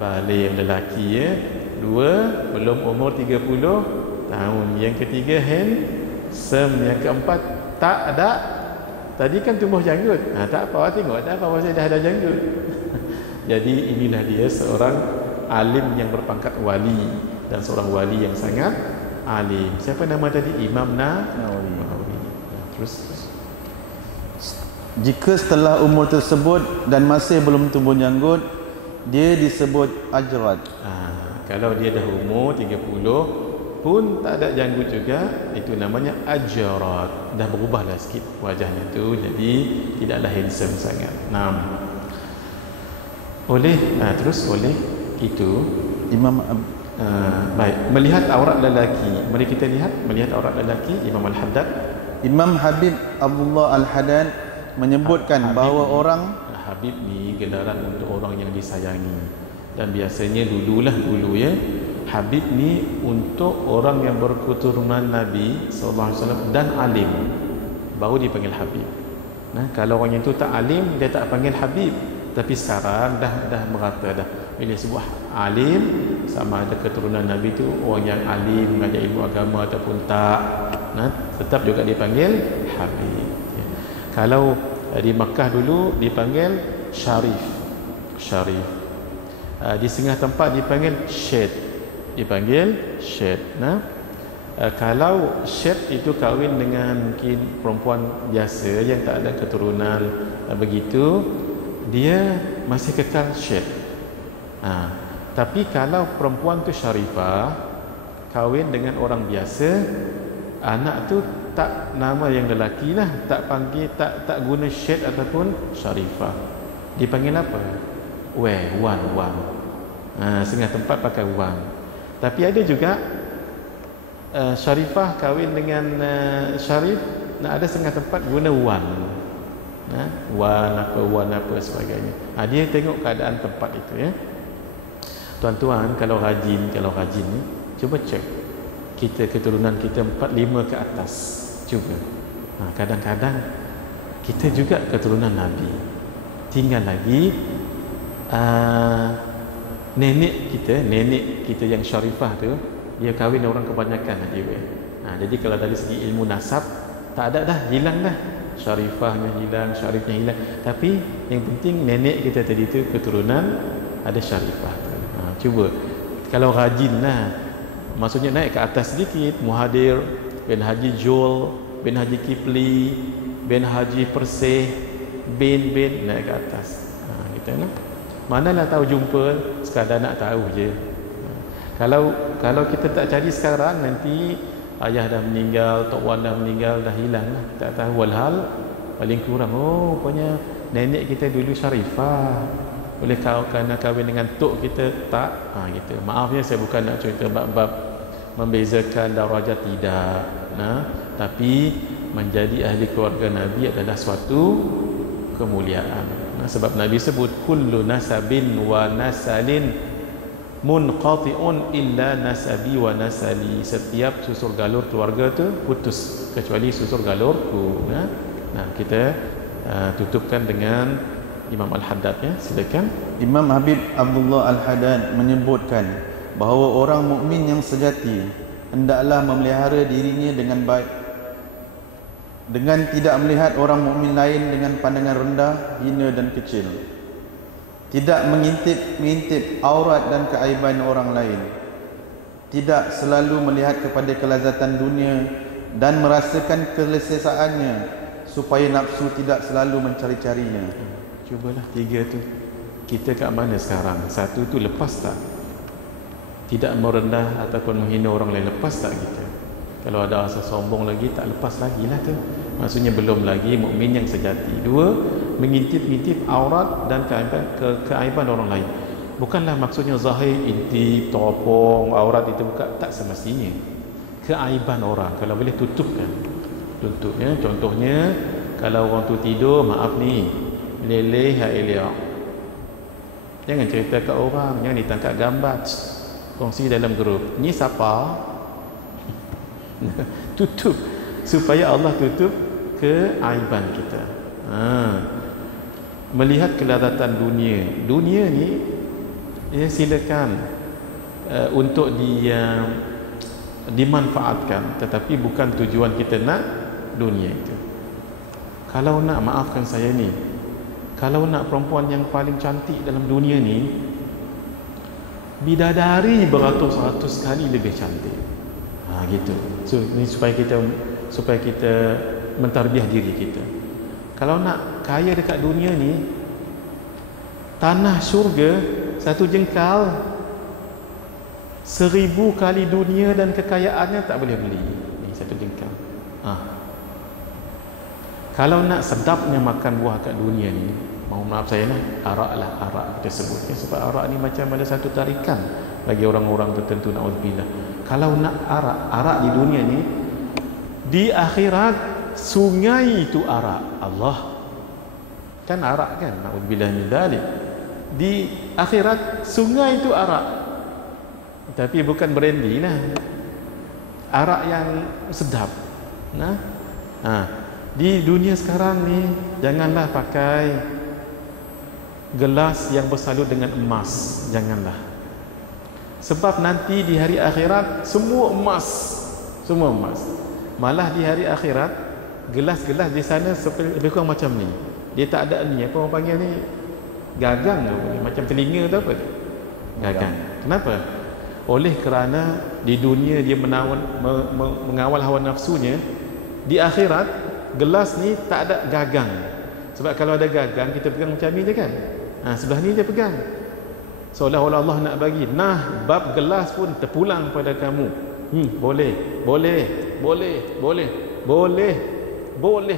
balik lelaki ya. 2, belum umur 30 tahun. Yang ketiga, handsome. Yang keempat, tak ada. Tadi kan tumbuh janggut. Tak apa, tengok tak apa pasal dah ada janggut. Jadi inilah dia seorang alim yang berpangkat wali, dan seorang wali yang sangat alim. Siapa nama tadi? Imam Nawawi. Terus jika setelah umur tersebut dan masih belum tumbuh janggut, dia disebut ajrat. Kalau dia dah umur 30 pun tak ada janggut juga, itu namanya ajrat. Dah berubahlah sikit wajahnya tu, jadi tidaklah handsome sangat. Terus oleh itu Imam baik, melihat aurat lelaki. Mari kita melihat aurat lelaki. Imam Al-Haddad, Imam Habib Abdullah Al-Haddad menyebutkan bahawa orang Habib ni gelaran untuk orang yang disayangi, dan biasanya dulu ya, Habib ni untuk orang yang berketurunan Nabi SAW dan alim, baru dipanggil Habib. Kalau orang itu tak alim, dia tak panggil Habib. Tapi sekarang dah merata dah. Bila sebuah alim, sama ada keturunan Nabi tu orang yang alim, mengajar ilmu agama ataupun tak, tetap juga dipanggil Habib. Kalau di Makkah dulu dipanggil Syarif. Di setengah tempat dipanggil Syed. Kalau Syed itu kahwin dengan mungkin perempuan biasa yang tak ada keturunan begitu, dia masih kekal Syed. Tapi kalau perempuan tu Syarifah, kahwin dengan orang biasa, anak tu tak nama yang lelaki lah, tak panggil, tak guna Syed ataupun Syarifah, dipanggil apa? Wan. Setengah tempat pakai Wan. Tapi ada juga Syarifah kahwin dengan Syarif, ada setengah tempat guna Wan. Wan apa sebagainya. Dia tengok keadaan tempat itu ya. Tuan-tuan, kalau rajin ni, cuba cek kita keturunan kita 4-5 ke atas. Cuba. Kadang-kadang kita juga keturunan Nabi. Tinggal lagi nenek kita yang Syarifah tu, dia kahwin orang kebanyakan dia. Jadi kalau dari segi ilmu nasab tak ada dah, hilang dah. Syarifahnya hilang, Syarifnya hilang. Tapi yang penting nenek kita tadi tu keturunan ada Syarifah tu. Cuba kalau rajin lah, maksudnya naik ke atas sedikit. Muhadir bin Haji Jul bin Haji Kipli bin Haji Persih bin naik ke atas. Kita manalah tahu jumpa, sekadar nak tahu je. Kalau kita tak cari sekarang, nanti ayah dah meninggal, tok wan dah meninggal, dah hilang lah, tak tahu. Walhal paling kurang, rupanya nenek kita dulu Syarifah. Boleh kerana kahwin dengan tok kita tak, gitu. Maaf ya, saya bukan nak cerita bab membezakan darajat, tidak. Tapi menjadi ahli keluarga Nabi adalah suatu kemuliaan. Sebab Nabi sebut kullu nasabin wa nasalin munqati'un illa nasabi wa nasali. Setiap susur galur keluarga tu putus kecuali susur galurku. Kita tutupkan dengan Imam Al-Haddad ya. Silakan. Imam Habib Abdullah Al-Haddad menyebutkan bahawa orang mukmin yang sejati hendaklah memelihara dirinya dengan baik, dengan tidak melihat orang mukmin lain dengan pandangan rendah, hina dan kecil, tidak mengintip aurat dan keaiban orang lain, tidak selalu melihat kepada kelazatan dunia dan merasakan kelesesaannya, supaya nafsu tidak selalu mencari-carinya. Cubalah 3 tu. Kita kat mana sekarang? 1 tu lepas tak? Tidak merendah ataupun menghina orang lain, lepas tak kita? Kalau ada rasa sombong lagi, tak lepas lagi lah tu. Maksudnya belum lagi mukmin yang sejati. 2, mengintip-intip aurat dan keaiban orang lain. Bukanlah maksudnya zahir intip, teropong aurat itu, bukan, tak semestinya. Keaiban orang kalau boleh tutupkan. Contohnya kalau orang tu tidur, maaf ni, leleh hailia, jangan cerita kat orang, jangan ditangkap gambar, kongsi dalam grup, ni siapa? Tutup, supaya Allah tutup keaiban kita. Melihat kelazatan dunia. Dunia ni ya silakan untuk dimanfaatkan, tetapi bukan tujuan kita nak dunia itu. Kalau nak, maafkan saya ni, kalau nak perempuan yang paling cantik dalam dunia ni, bidadari beratus-ratus kali lebih cantik. Gitu. So ni supaya kita mentarbiah diri kita. Kalau nak kaya dekat dunia ni, tanah syurga satu jengkal 1000 kali dunia dan kekayaannya tak boleh beli. Ni satu jengkal. Kalau nak sedapnya makan buah kat dunia ni, mohon maaf saya lah, arak kita sebutnya, sebab arak ni macam ada satu tarikan bagi orang-orang tertentu, na'udzubillah. Kalau nak arak di dunia ni, di akhirat sungai itu arak. Allah kan arak kan, na'udzubillah min dzalik. Di akhirat sungai itu arak, tapi bukan brandy lah, arak yang sedap. Di dunia sekarang ni, janganlah pakai gelas yang bersalut dengan emas, janganlah. Sebab nanti di hari akhirat semua emas. Malah di hari akhirat gelas-gelas di sana lebih kurang macam ni. Dia tak ada ni, apa orang panggil ni, gagang tu, macam telinga tu apa tu? Gagang. Kenapa? Oleh kerana di dunia dia mengawal hawa nafsunya, di akhirat gelas ni tak ada gagang. Sebab kalau ada gagang, kita pegang macam ni je kan. Sebelah ni je pegang, seolah-olah Allah nak bagi, bab gelas pun terpulang pada kamu. Boleh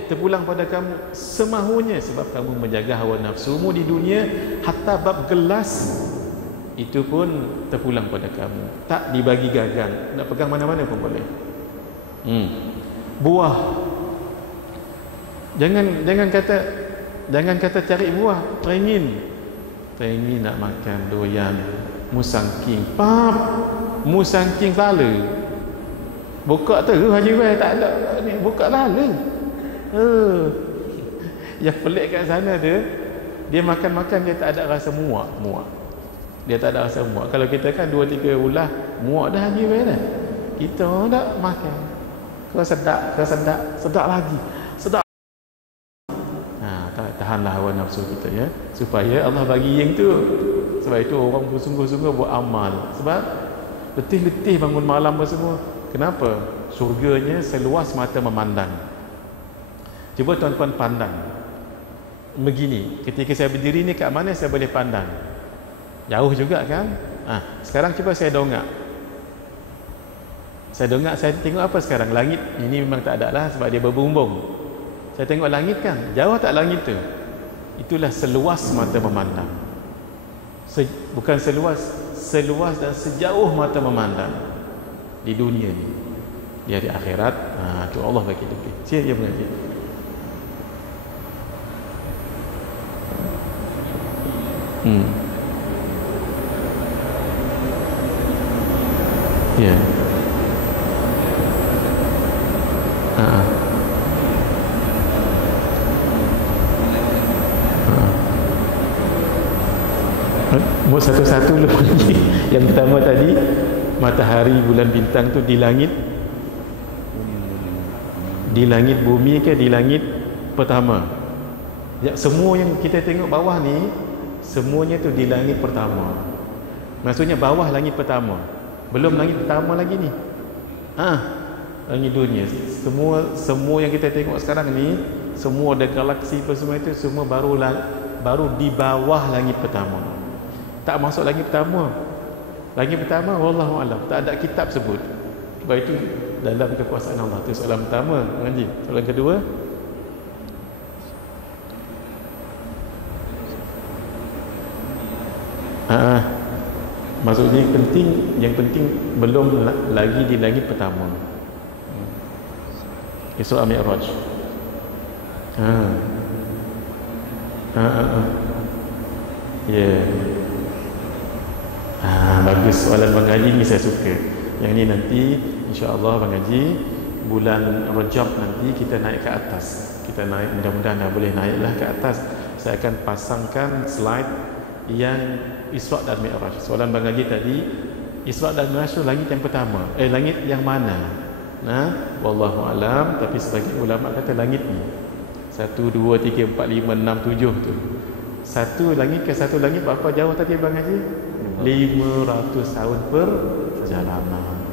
terpulang pada kamu semahunya, sebab kamu menjaga hawa nafsumu di dunia. Hatta bab gelas itu pun terpulang pada kamu, tak dibagi gagang, nak pegang mana-mana pun boleh. Buah, jangan kata cari buah, teringin nak makan doyan musangking, musangking lala, buka tu Haji Wei tak ada ni, buka lala. Yang pelik kat sana tu, dia makan dia tak ada rasa muak. Dia tak ada rasa muak. Kalau kita kan 2-3 ulah muak dah Haji Wei dah. Kita tak makan, kau sedap lagi, sedap. Tahanlah hawa nafsu kita ya, supaya Allah bagi yang tu. Sebab itu orang bersungguh-sungguh buat amal, sebab letih-letih bangun malam semua. Kenapa? Surganya seluas mata memandang. Cuba tuan-tuan pandang begini, ketika saya berdiri ni, kat mana saya boleh pandang? Jauh juga kan? Sekarang cuba saya dongak, saya tengok apa sekarang? Langit ini memang tak ada lah, sebab dia berbumbung. Saya tengok langit kan, jauh tak langit tu? Itulah seluas mata memandang. Bukan seluas dan sejauh mata memandang di dunia ni. Di hari akhirat, tu Allah bagi lebih. Siapa yang mengaji? Ya. Satu-satu lupa lagi. Yang pertama tadi, matahari, bulan, bintang tu di langit bumi ke di langit pertama? Ya, semua yang kita tengok bawah ni, semuanya tu di langit pertama. Maksudnya bawah langit pertama, belum langit pertama lagi ni. Langit dunia, semua yang kita tengok sekarang ni, semua ada galaksi apa semua itu, semua baru di bawah langit pertama. Tak masuk langit pertama. Langit pertama wallahu alam, tak ada kitab sebut. Sebab itu dalam kekuasaan Allah. Itu soalan pertama, mengaji. Soalan kedua, maksudnya yang penting belum lagi di langit pertama. Isra Mi'raj. Bagus soalan Bang Haji ni, saya suka. Yang ni nanti insya-Allah Bang Haji bulan Rajab nanti kita naik ke atas. kita naik, mudah-mudahan dah boleh naiklah ke atas. Saya akan pasangkan slide yang Isra' dan Mi'raj. Soalan Bang Haji tadi, Isra' dan Mi'raj itu langit yang pertama, langit yang mana? Wallahu alam, tapi sebagian ulama kata langit ni 1, 2, 3, 4, 5, 6, 7 tu. Satu langit ke satu langit berapa jauh tadi Bang Haji? 500 tahun perjalanan.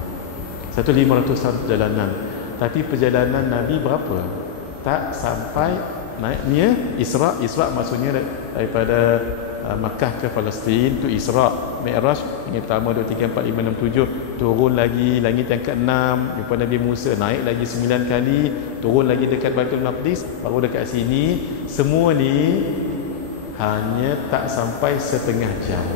500 tahun perjalanan. Tapi perjalanan Nabi berapa? Tak sampai naiknya Isra'. Isra' maksudnya daripada Makkah ke Palestin, tu Isra'. Mi'raj ini pertama 2, 3, 4, 5, 6, 7. Turun lagi langit yang ke-6, jumpa Nabi Musa, naik lagi 9 kali, turun lagi dekat Baitul Maqdis, baru dekat sini. Semua ni hanya tak sampai setengah jam.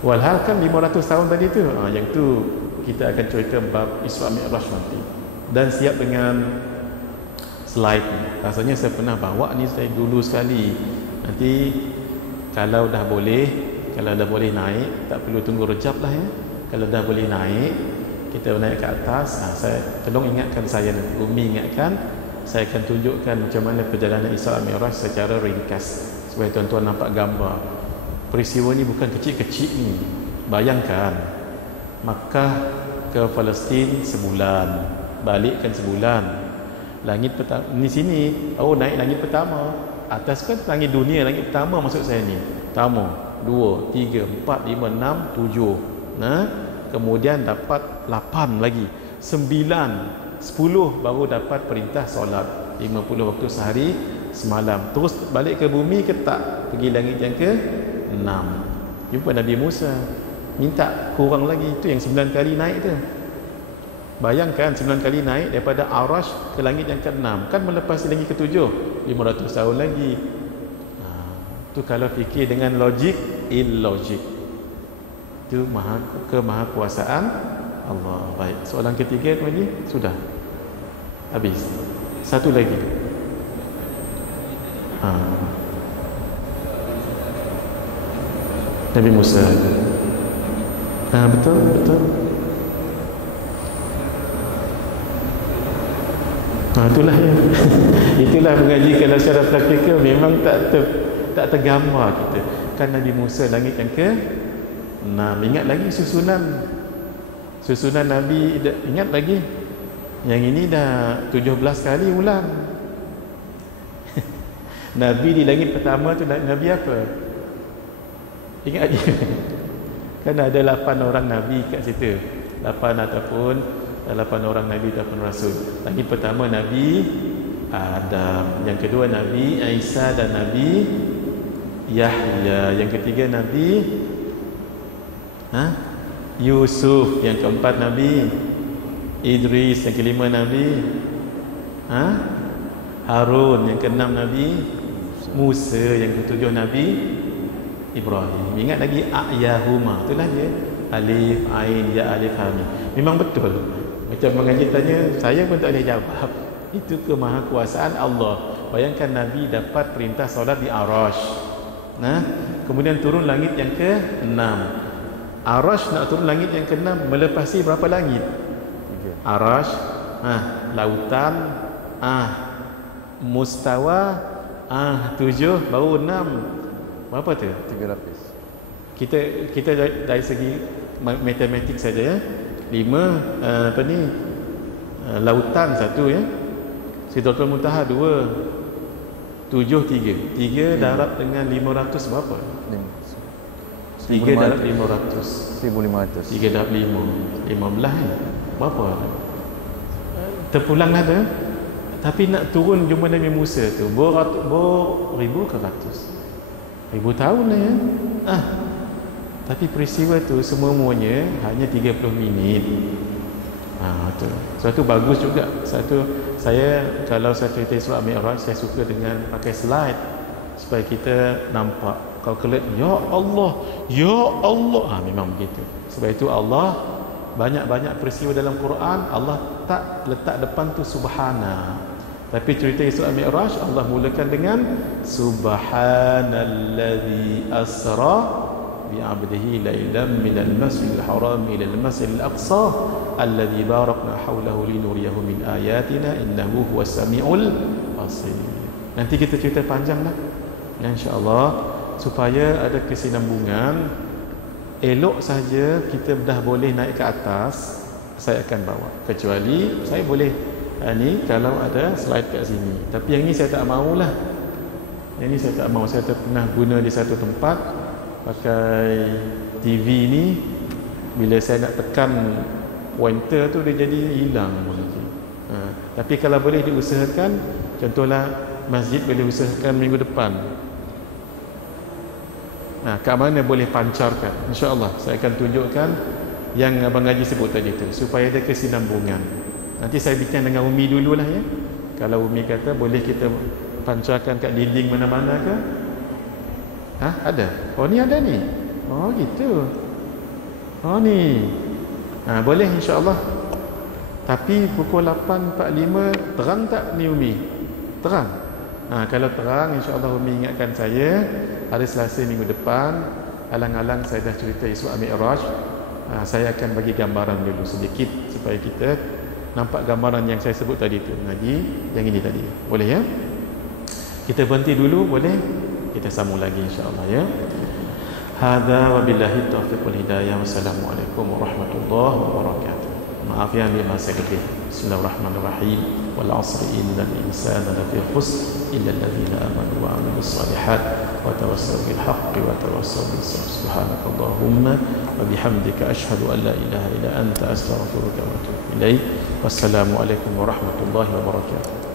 Walhal kan 500 tahun tadi tu, yang tu kita akan cerita bab Isra' Mi'raj nanti. Dan siap dengan slide. Rasanya saya pernah bawa ni saya dulu sekali. Nanti kalau dah boleh naik, tak perlu tunggu Rejab lah ya. Kalau dah boleh naik, kita naik ke atas. Saya tolong ingatkan saya nanti, Umi ingatkan, saya akan tunjukkan macam mana perjalanan Isra' Mi'raj secara ringkas supaya tuan-tuan nampak gambar. Peristiwa ni bukan kecil-kecil ni. Bayangkan Makkah ke Palestin sebulan, balikkan sebulan. Langit pertama di sini, naik langit pertama. Atas kan langit dunia, langit pertama maksud saya ni. Pertama, 2, 3, 4, 5, 6, 7. Kemudian dapat 8 lagi. 9, 10 baru dapat perintah solat 50 waktu sehari semalam. Terus balik ke bumi ke tak? Pergi langit yang ke 6. Jumpa Nabi Musa, minta kurang lagi. Itu yang 9 kali naik tu. Bayangkan 9 kali naik daripada Arash ke langit yang ke-6, kan melepas lagi ke-7, 500 tahun lagi. Tu kalau fikir dengan logik, illogik. Itu kemahakuasaan Allah. Baik, soalan ketiga tu ni sudah habis. Satu lagi. Nabi Musa. Betul. Itulah ya. Itulah mengaji kalau secara praktikal memang tak tergambar kita. Kan Nabi Musa langit yang ke-6. Ingat lagi susunan Nabi, ingat lagi. Yang ini dah 17 kali ulang. Nabi di langit pertama tu Nabi apa? Ingat lagi. Kan ada 8 orang Nabi kat situ. 8 orang Nabi ataupun Rasul. Langit pertama Nabi Adam, yang kedua Nabi Isa dan Nabi Yahya, yang ketiga Nabi Yusuf, yang keempat Nabi Idris, yang kelima Nabi Harun, yang keenam Nabi Musa, yang ketujuh Nabi Ibrahim. Ingat lagi Ayahuma, itulah dia, Alif, Ain, Ya, Alif, Hamim. Memang betul. Macam mengaji tanya, saya pun tak boleh jawab. Itu kemahakuasaan Allah. Bayangkan Nabi dapat perintah solat di Arash. Kemudian turun langit yang ke-6. Arash nak turun langit yang ke-6 melepasi berapa langit? Arash, lautan, mustawa, 7, baru 6. Berapa tu? 3 lapis. Kita dari segi matematik saja ya. 5 lautan 1 ya. Sidratul Muntaha 2, 7, 3 darat dengan 500 berapa? 3 darat 500, 1500. 3 darat 5, 15 ya? Berapa? Terpulang ada. Tapi nak turun jumpa Nabi Musa tu ribu ke ratus? 1000 tahun lah ya. Tapi peristiwa tu semuanya hanya 30 minit. Tu. Satu bagus juga. Saya kalau saya cerita Isra' Mi'raj, saya suka dengan pakai slide supaya kita nampak kalkulat. Ya Allah. Memang begitu. Sebab itu Allah banyak-banyak peristiwa dalam Quran Allah tak letak depan tu subhana. Tapi cerita Isra' Mi'raj Allah mulakan dengan subhanalladzi asra بعبده ليلا من المسجد الحرام إلى المسجد الأقصى الذي باركنا حوله لنريه من آياتنا إنه هو السميع البصير. Nanti kita cerita panjang lah, insya-Allah, supaya ada kesinambungan. Elok saja kita dah boleh naik ke atas, saya akan bawa. Kecuali saya boleh ni kalau ada slide kat sini. Tapi yang ni saya tak maulah. Yang ni saya tak mau. Saya pernah guna di satu tempat pakai TV ni, bila saya nak tekan pointer tu dia jadi hilang. Tapi kalau boleh diusahakan, contohlah masjid boleh usahakan minggu depan. Kat mana boleh pancarkan, insya-Allah saya akan tunjukkan yang Abang Haji sebut tadi tu, supaya ada kesinambungan. Nanti saya bincang dengan Umi dululah ya. Kalau Umi kata boleh kita pancarkan kat dinding mana-mana ke? Ada. Oh ni ada ni. Oh gitu. Oh ni. Boleh insya-Allah. Tapi pukul 8.45 terang tak ni Umi? Terang. Kalau terang, insya-Allah Umi ingatkan saya hari Selasa minggu depan. Alang-alang saya dah cerita Isra Mi'raj. Saya akan bagi gambaran dulu sedikit supaya kita nampak gambaran yang saya sebut tadi tu. Ngaji yang ini tadi. Boleh ya? Kita berhenti dulu, boleh? Kita sambung lagi insya-Allah ya. Hadza wabillahi taufiq wal hidayah. Wassalamualaikum warahmatullahi wabarakatuh. Maaf ya bila saya lebih. Bismillahirrahmanirrahim. Wal 'asri innal insana lafi khusr illa alladhina amanu wa 'amilus shalihat wa tawassaw bil haqqi wa tawassaw bis sabr. Subhanakallahumma wa bihamdika asyhadu an la ilaha illa anta astaghfiruka wa atubu ilaik. Wassalamualaikum warahmatullahi wabarakatuh.